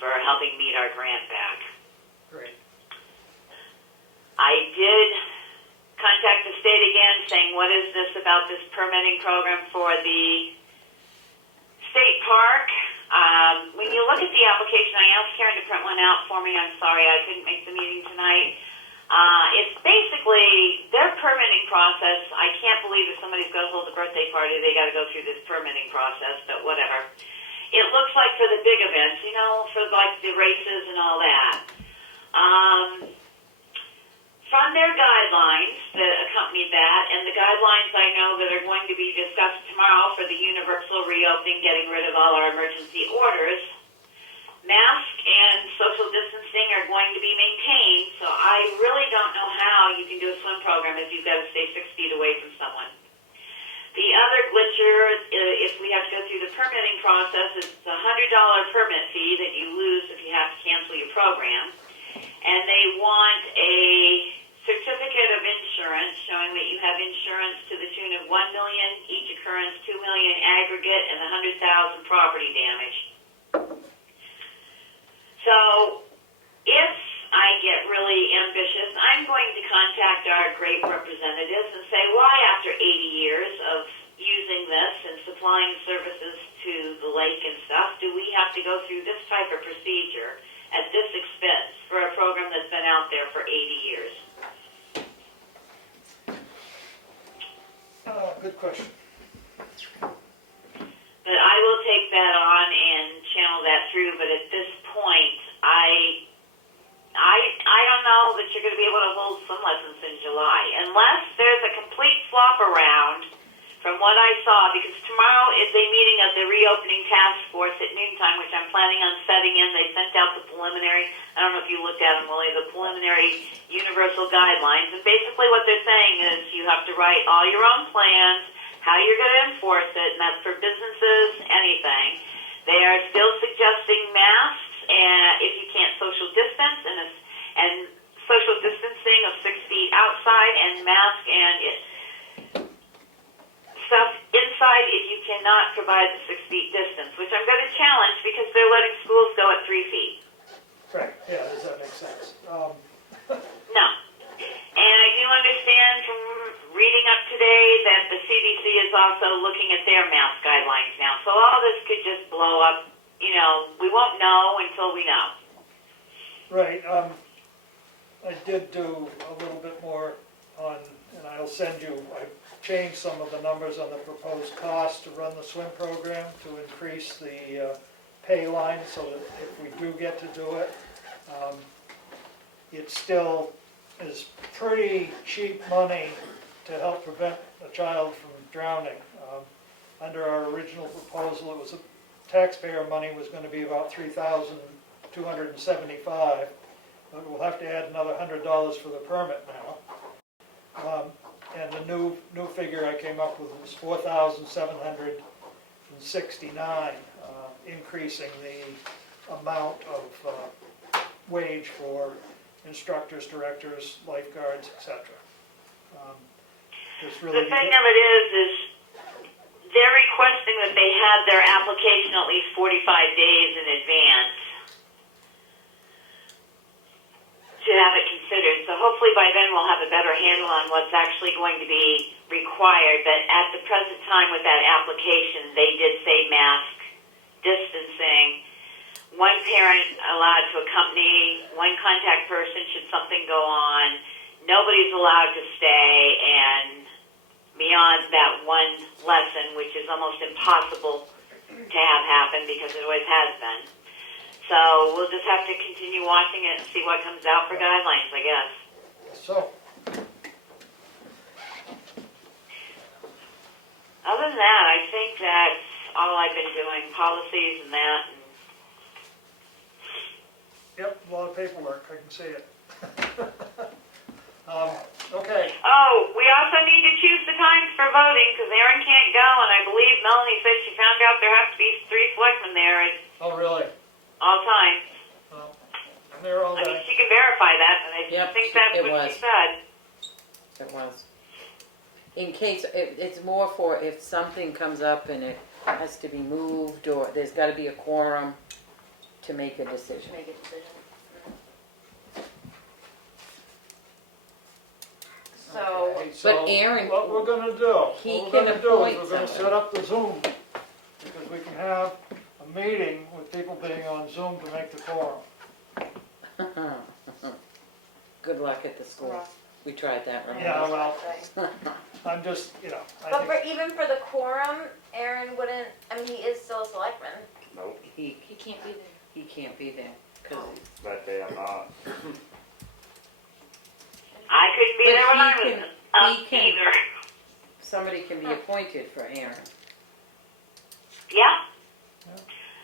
for helping meet our grant back. Great. I did contact the state again saying, what is this about this permitting program for the state park? When you look at the application, I asked Karen to print one out for me. I'm sorry I couldn't make the meeting tonight. It's basically their permitting process. I can't believe if somebody's going to hold a birthday party, they got to go through this permitting process, but whatever. It looks like for the big events, you know, for like the races and all that. From their guidelines that accompany that, and the guidelines I know that are going to be discussed tomorrow for the universal reopening, getting rid of all our emergency orders, mask and social distancing are going to be maintained, so I really don't know how you can do a swim program if you've got to stay 6 feet away from someone. The other glitcher, if we have to go through the permitting process, is a $100 permit fee that you lose if you have to cancel your program. And they want a certificate of insurance showing that you have insurance to the tune of $1 million each occurrence, $2 million aggregate, and $100,000 property damage. So if I get really ambitious, I'm going to contact our great representatives and say, why after 80 years of using this and supplying services to the lake and stuff, do we have to go through this type of procedure at this expense for a program that's been out there for 80 years? Good question. But I will take that on and channel that through, but at this point, I don't know that you're going to be able to hold swim lessons in July, unless there's a complete flop around from what I saw, because tomorrow is a meeting of the reopening task force at noontime, which I'm planning on setting in. They sent out the preliminary, I don't know if you looked at them, Willie, the preliminary universal guidelines, and basically what they're saying is you have to write all your own plans, how you're going to enforce it, and that's for businesses, anything. They are still suggesting masks, and if you can't social distance, and social distancing of 6 feet outside, and mask and stuff inside if you cannot provide the 6 feet distance, which I'm going to challenge because they're letting schools go at 3 feet. Right, yeah, does that make sense? No. And I do understand from reading up today that the CDC is also looking at their mask guidelines now. So all this could just blow up. You know, we won't know until we know. Right, I did do a little bit more on, and I'll send you, I changed some of the numbers on the proposed cost to run the swim program to increase the pay line so that if we do get to do it, it still is pretty cheap money to help prevent a child from drowning. Under our original proposal, it was taxpayer money was going to be about $3,275, but we'll have to add another $100 for the permit now. And the new figure I came up with was $4,769, increasing the amount of wage for instructors, directors, lifeguards, etc. The thing of it is they're requesting that they have their application at least 45 days in advance to have it considered. So hopefully by then we'll have a better handle on what's actually going to be required. But at the present time with that application, they did say mask, distancing, one parent allowed to accompany, one contact person should something go on, nobody's allowed to stay, and beyond that one lesson, which is almost impossible to have happen because it always has been. So we'll just have to continue watching it and see what comes out for guidelines, I guess. So, Other than that, I think that's all I've been doing, policies and that. yep, a lot of paperwork, I can see it. Okay, Oh, we also need to choose the times for voting because Erin can't go, and I believe Melanie said she found out there have to be 3 selectmen there at oh really? all times. Well, I'm there all I mean, day. she can verify that, but I Yep, think that's it what was. she said. It was. In case, it's more for if something comes up and it has to be moved, or there's gotta be a quorum to make a decision. Make a decision. So, Okay, so Aaron- what we're gonna do, He what we're can gonna do is appoint we're gonna someone. set up the Zoom, because we can have a meeting with people being on Zoom to make the quorum. Good luck at the school. Ross. We tried that, remember? Yeah, well, Right. I'm just, I But think, even for the quorum, Aaron wouldn't, I mean, he is still a selectman. Nope, He, He can't be there. he can't be there, 'cause that day I'm not. I couldn't be But there when I he was can- up he can- either. somebody can be appointed for Aaron. Yeah.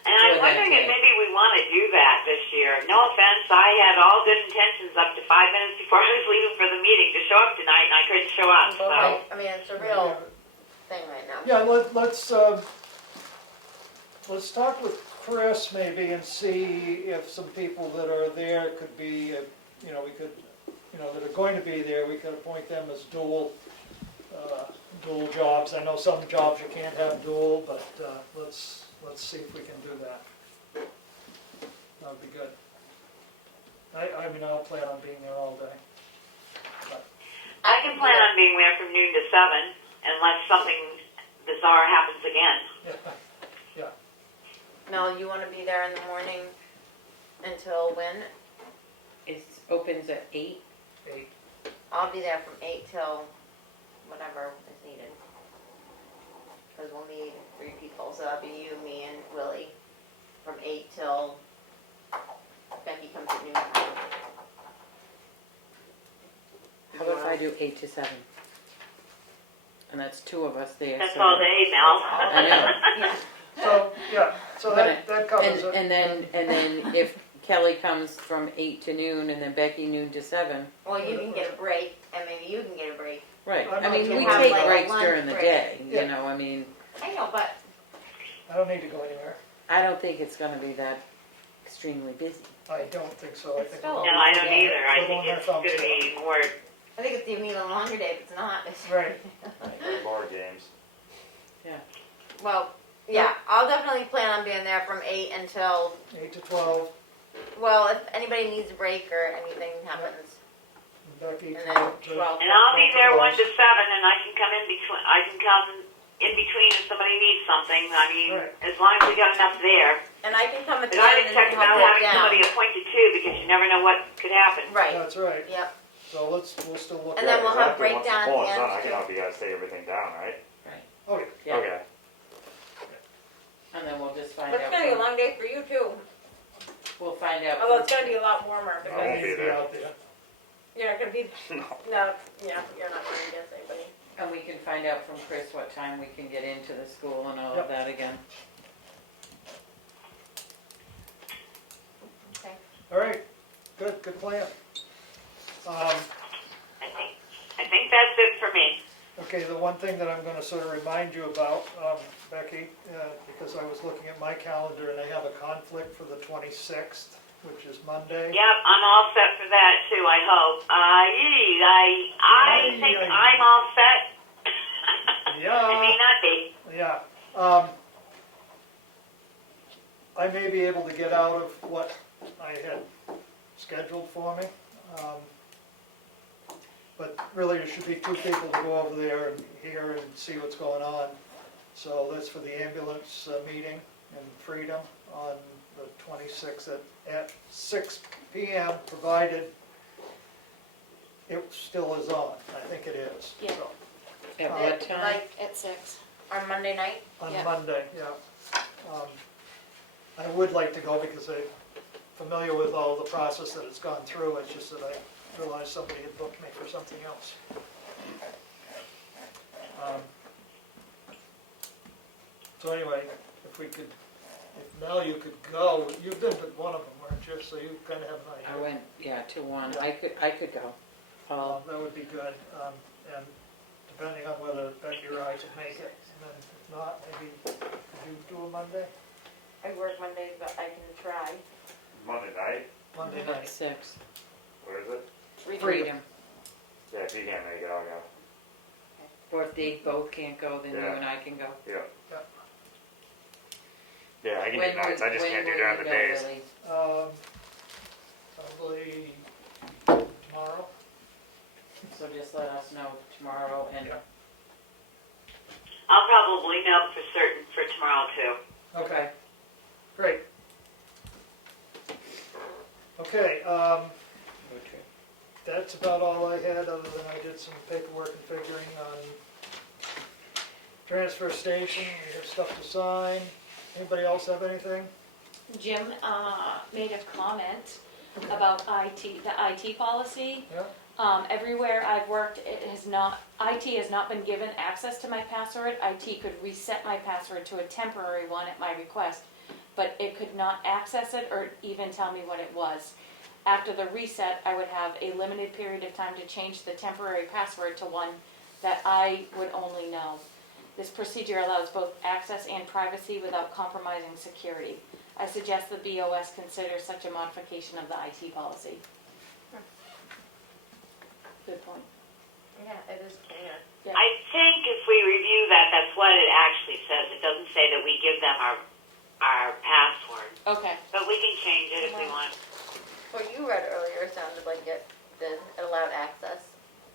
And For I'm that wondering if day. maybe we want to do that this year. No offense, I had all good intentions up to 5 minutes before I was leaving for the meeting to show up tonight, and I couldn't show up. So I mean, it's a real thing right now. yeah, let's talk with Chris maybe and see if some people that are there could be, we could, that are going to be there, we could appoint them as dual jobs. I know some jobs you can't have dual, but let's see if we can do that. That would be good. I mean, I'll plan on being there all day. I can plan on being there from noon to 7, unless something bizarre happens again. Yeah, Mel, you wanna be there in the morning until when? It opens at 8. 8. I'll be there from 8 till whatever is needed. Cause we'll need 3 people, so that'll be you, me, and Willie, from 8 till Becky comes at noon. How about if I do 8 to 7? And that's 2 of us there. That's so- all day, Mel. I know. Yeah. So that covers it. And then if Kelly comes from 8 to noon and then Becky noon to 7, Well, you can get a break, and maybe you can get a break. right. I'm I mean, not we sure. take Have, like, a breaks lunch during the break. day, Yeah. you know, I mean, I know, but I don't need to go anywhere. I don't think it's gonna be that extremely busy. I don't think so. I It's think still- we'll No, I don't put on- either. I put think on our it's going thumbs to be more. I think it's even a longer day if it's not. Right. Play board games. Well, yeah, I'll definitely plan on being there from 8 until, 8 to 12. well, if anybody needs a break or anything happens. Becky. And then 12. And I'll be there 1 to 7, and I can come in between. I can come in between if somebody needs something. I mean, Right. as long as we got enough there. And I can come at But the I end and expect help about break having somebody down. appointed too, because you never know what could happen. Right, That's right. yep. So we'll still look And at then it. we'll have Exactly, once breakdown the poll at is the done, end, I can too. help you guys take everything down, right? Oh, yeah. Yeah. Okay. And then we'll just find But it's out, gonna be a from- long day for you too. we'll find out. Although from- it's gonna be a lot warmer I because won't be Be there. out there. you're not gonna be, No. no, yeah, you're not running against anybody. And we can find out from Chris what time we can get into the school and all Yep. of that again. Okay. All right. Good plan. I think that's it for me. Okay, the one thing that I'm going to sort of remind you about, Becky, because I was looking at my calendar and I have a conflict for the 26th, which is Monday. Yep, I'm all set for that too. I hope. I think I'm all set. I may Yeah, not be. yeah. I may be able to get out of what I had scheduled for me. But really, there should be 2 people to go over there and hear and see what's going on. So that's for the ambulance meeting in Freedom on the 26th at 6 p.m., provided it still is on. I think it is. Yeah. So, At Uh, what time? Like At 6. on Monday night? on Yeah. Monday, yeah. I would like to go because I'm familiar with all the process that it's gone through. It's just that I realized somebody had booked me for something else. So anyway, if Mel, you could go, you've been to one of them, weren't you? So you kind of have an I idea. went, yeah, to one. I could go. That would be good. And depending on whether Becky or I can make it, and then if not, maybe could you do a Monday? I work Mondays, but I can try. Monday night, Monday At night. 6. where is it? Freedom. Yeah, if you can't make it, I'll go. Or if they both can't go, then you Yeah. and I can go. Yeah. Yeah. Yeah, I can When do nights, I just when can't do will during you the go, days. Lily? Probably tomorrow. So just let us know tomorrow and Yeah. I'll probably know for certain for tomorrow too. Okay, great. Okay, road trip. that's about all I had, other than I did some paperwork and figuring on transfer station. We have stuff to sign. Anybody else have anything? Jim made a comment about IT, the IT policy. Yeah? Everywhere I've worked, IT has not been given access to my password. IT could reset my password to a temporary one at my request, but it could not access it or even tell me what it was. After the reset, I would have a limited period of time to change the temporary password to one that I would only know. This procedure allows both access and privacy without compromising security. I suggest the BOS consider such a modification of the IT policy. Good point. Yeah, it is clear. Yeah. I think if we review that, that's what it actually says. It doesn't say that we give them our password, Okay. but we can change it if we want. What you read earlier sounded like it allowed access,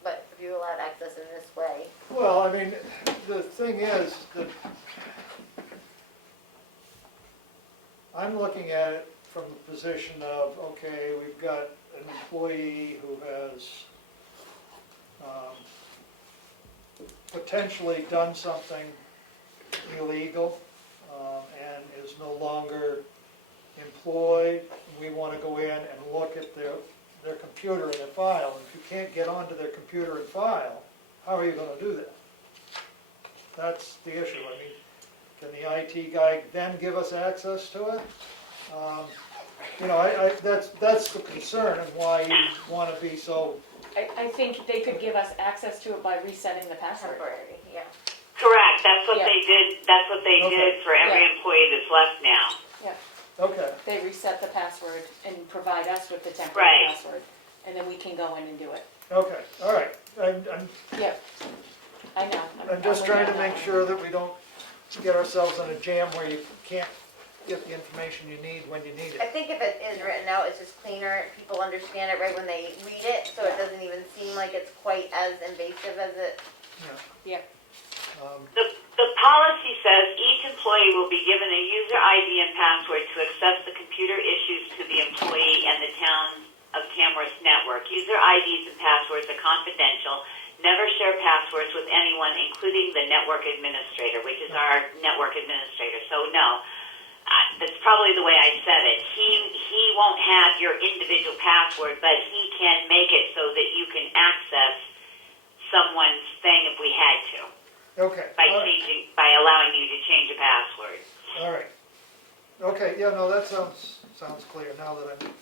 but if you allowed access in this way, Well, I mean, the thing is that I'm looking at it from the position of, okay, we've got an employee who has potentially done something illegal and is no longer employed. We want to go in and look at their computer and their file. And if you can't get onto their computer and file, how are you going to do that? That's the issue. I mean, can the IT guy then give us access to it? You know, that's the concern and why you want to be so. I think they could give us access to it by resetting the password. temporary, yeah. Correct. That's what Yeah. they did. That's what they Okay. did for every Yeah. employee that's left now. Okay, They reset the password and provide us with the temporary Right. password, and then we can go in and do it. okay, all right. I'm Yep. I know. I'm just with trying you to on that make one. sure that we don't get ourselves in a jam where you can't get the information you need when you need I it. think if it is written out, it's just cleaner, people understand it right when they read it, so it doesn't even seem like it's quite as invasive as it. The policy says each employee will be given a user ID and password to access the computer issues to the employee and the town of Tamworth's network. User IDs and passwords are confidential. Never share passwords with anyone, including the network administrator, which is our network administrator. So no, that's probably the way I said it. He won't have your individual password, but he can make it so that you can access someone's thing if we had to. Okay, By all right, by allowing you to change a password. all right. Okay, yeah, no, that sounds clear now that I'm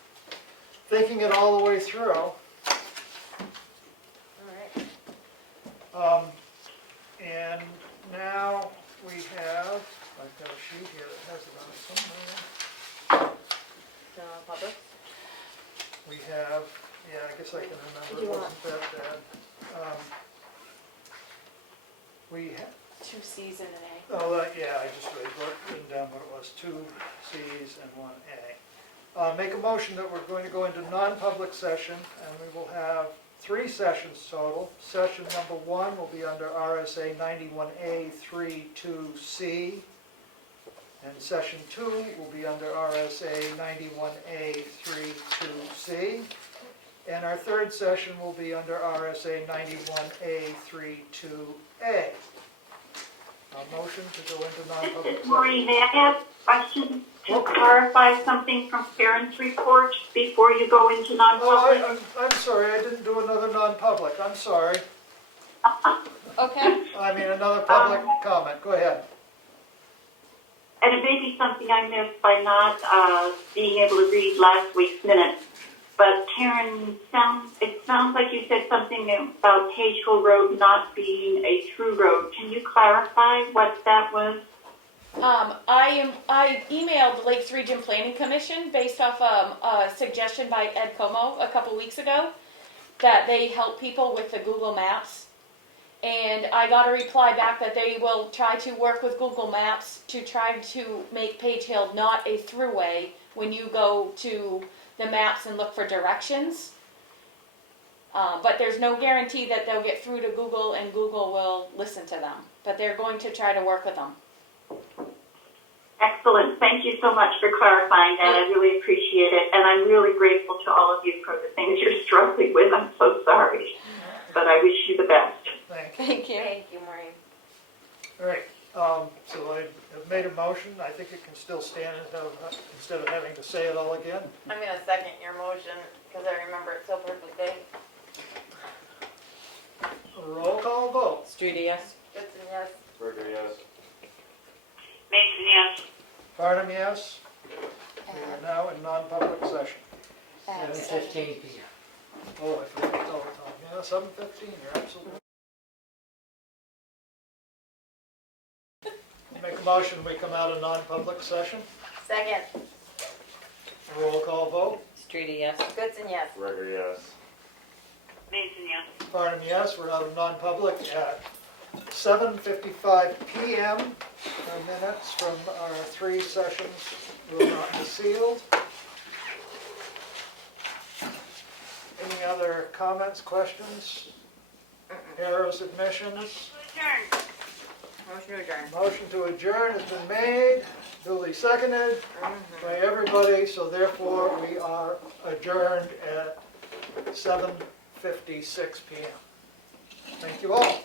thinking it all the way through. Alright. And now we have, I've got a sheet here that has it on it somewhere. So, public? We have, yeah, I guess I can remember, it wasn't that bad. We, 2 C's and an A. yeah, I just wrote down what it was, 2 Cs and 1 A. Make a motion that we're going to go into non-public session, and we will have 3 sessions total. Session number 1 will be under RSA 91A 32C, and session 2 will be under RSA 91A 32C, and our 3rd session will be under RSA 91A 32A. A motion to go into non-public This is session. Maureen. May I have a question to Okay. clarify something from Karen's report before you go into Oh, non-public? I'm sorry, I didn't do another non-public, I'm sorry. Okay. I mean, another public comment, go ahead. And it may be something I missed by not being able to read last week's minutes. But Karen, it sounds like you said something about Page Hill Road not being a through road. Can you clarify what that was? I emailed Lakes Region Planning Commission based off a suggestion by Ed Comeau a couple weeks ago that they help people with the Google Maps. And I got a reply back that they will try to work with Google Maps to try to make Page Hill not a throughway when you go to the maps and look for directions. But there's no guarantee that they'll get through to Google and Google will listen to them. But they're going to try to work with them. Excellent. Thank you so much for clarifying that. I really appreciate it. And I'm really grateful to all of you for the things you're struggling with. I'm so sorry. But I wish you the best. Thank you. Thank you. Thank you, Maureen. All right, so I have made a motion. I think it can still stand instead of having to say it all again. I'm gonna second your motion, because I remember it so perfectly. Roll call vote. Streety, yes? Goodson, yes. Burger, yes. Mason, yes. Farnham, yes. We are now in non-public session. 7:15 p.m. Oh, I forgot to tell the time. Yeah, 7:15, you're absolutely. Make a motion, we come out of non-public session. Second. Roll call vote. Streety, yes? Goodson, yes. Burger, yes. Mason, yes. Farnham, yes. We're out of non-public at 7:55 p.m. Our minutes from our 3 sessions will not be sealed. Any other comments, questions, errors, admissions? Adjourn. Motion to adjourn. Motion to adjourn has been made, duly seconded by everybody, so therefore we are adjourned at 7:56 p.m. Thank you all.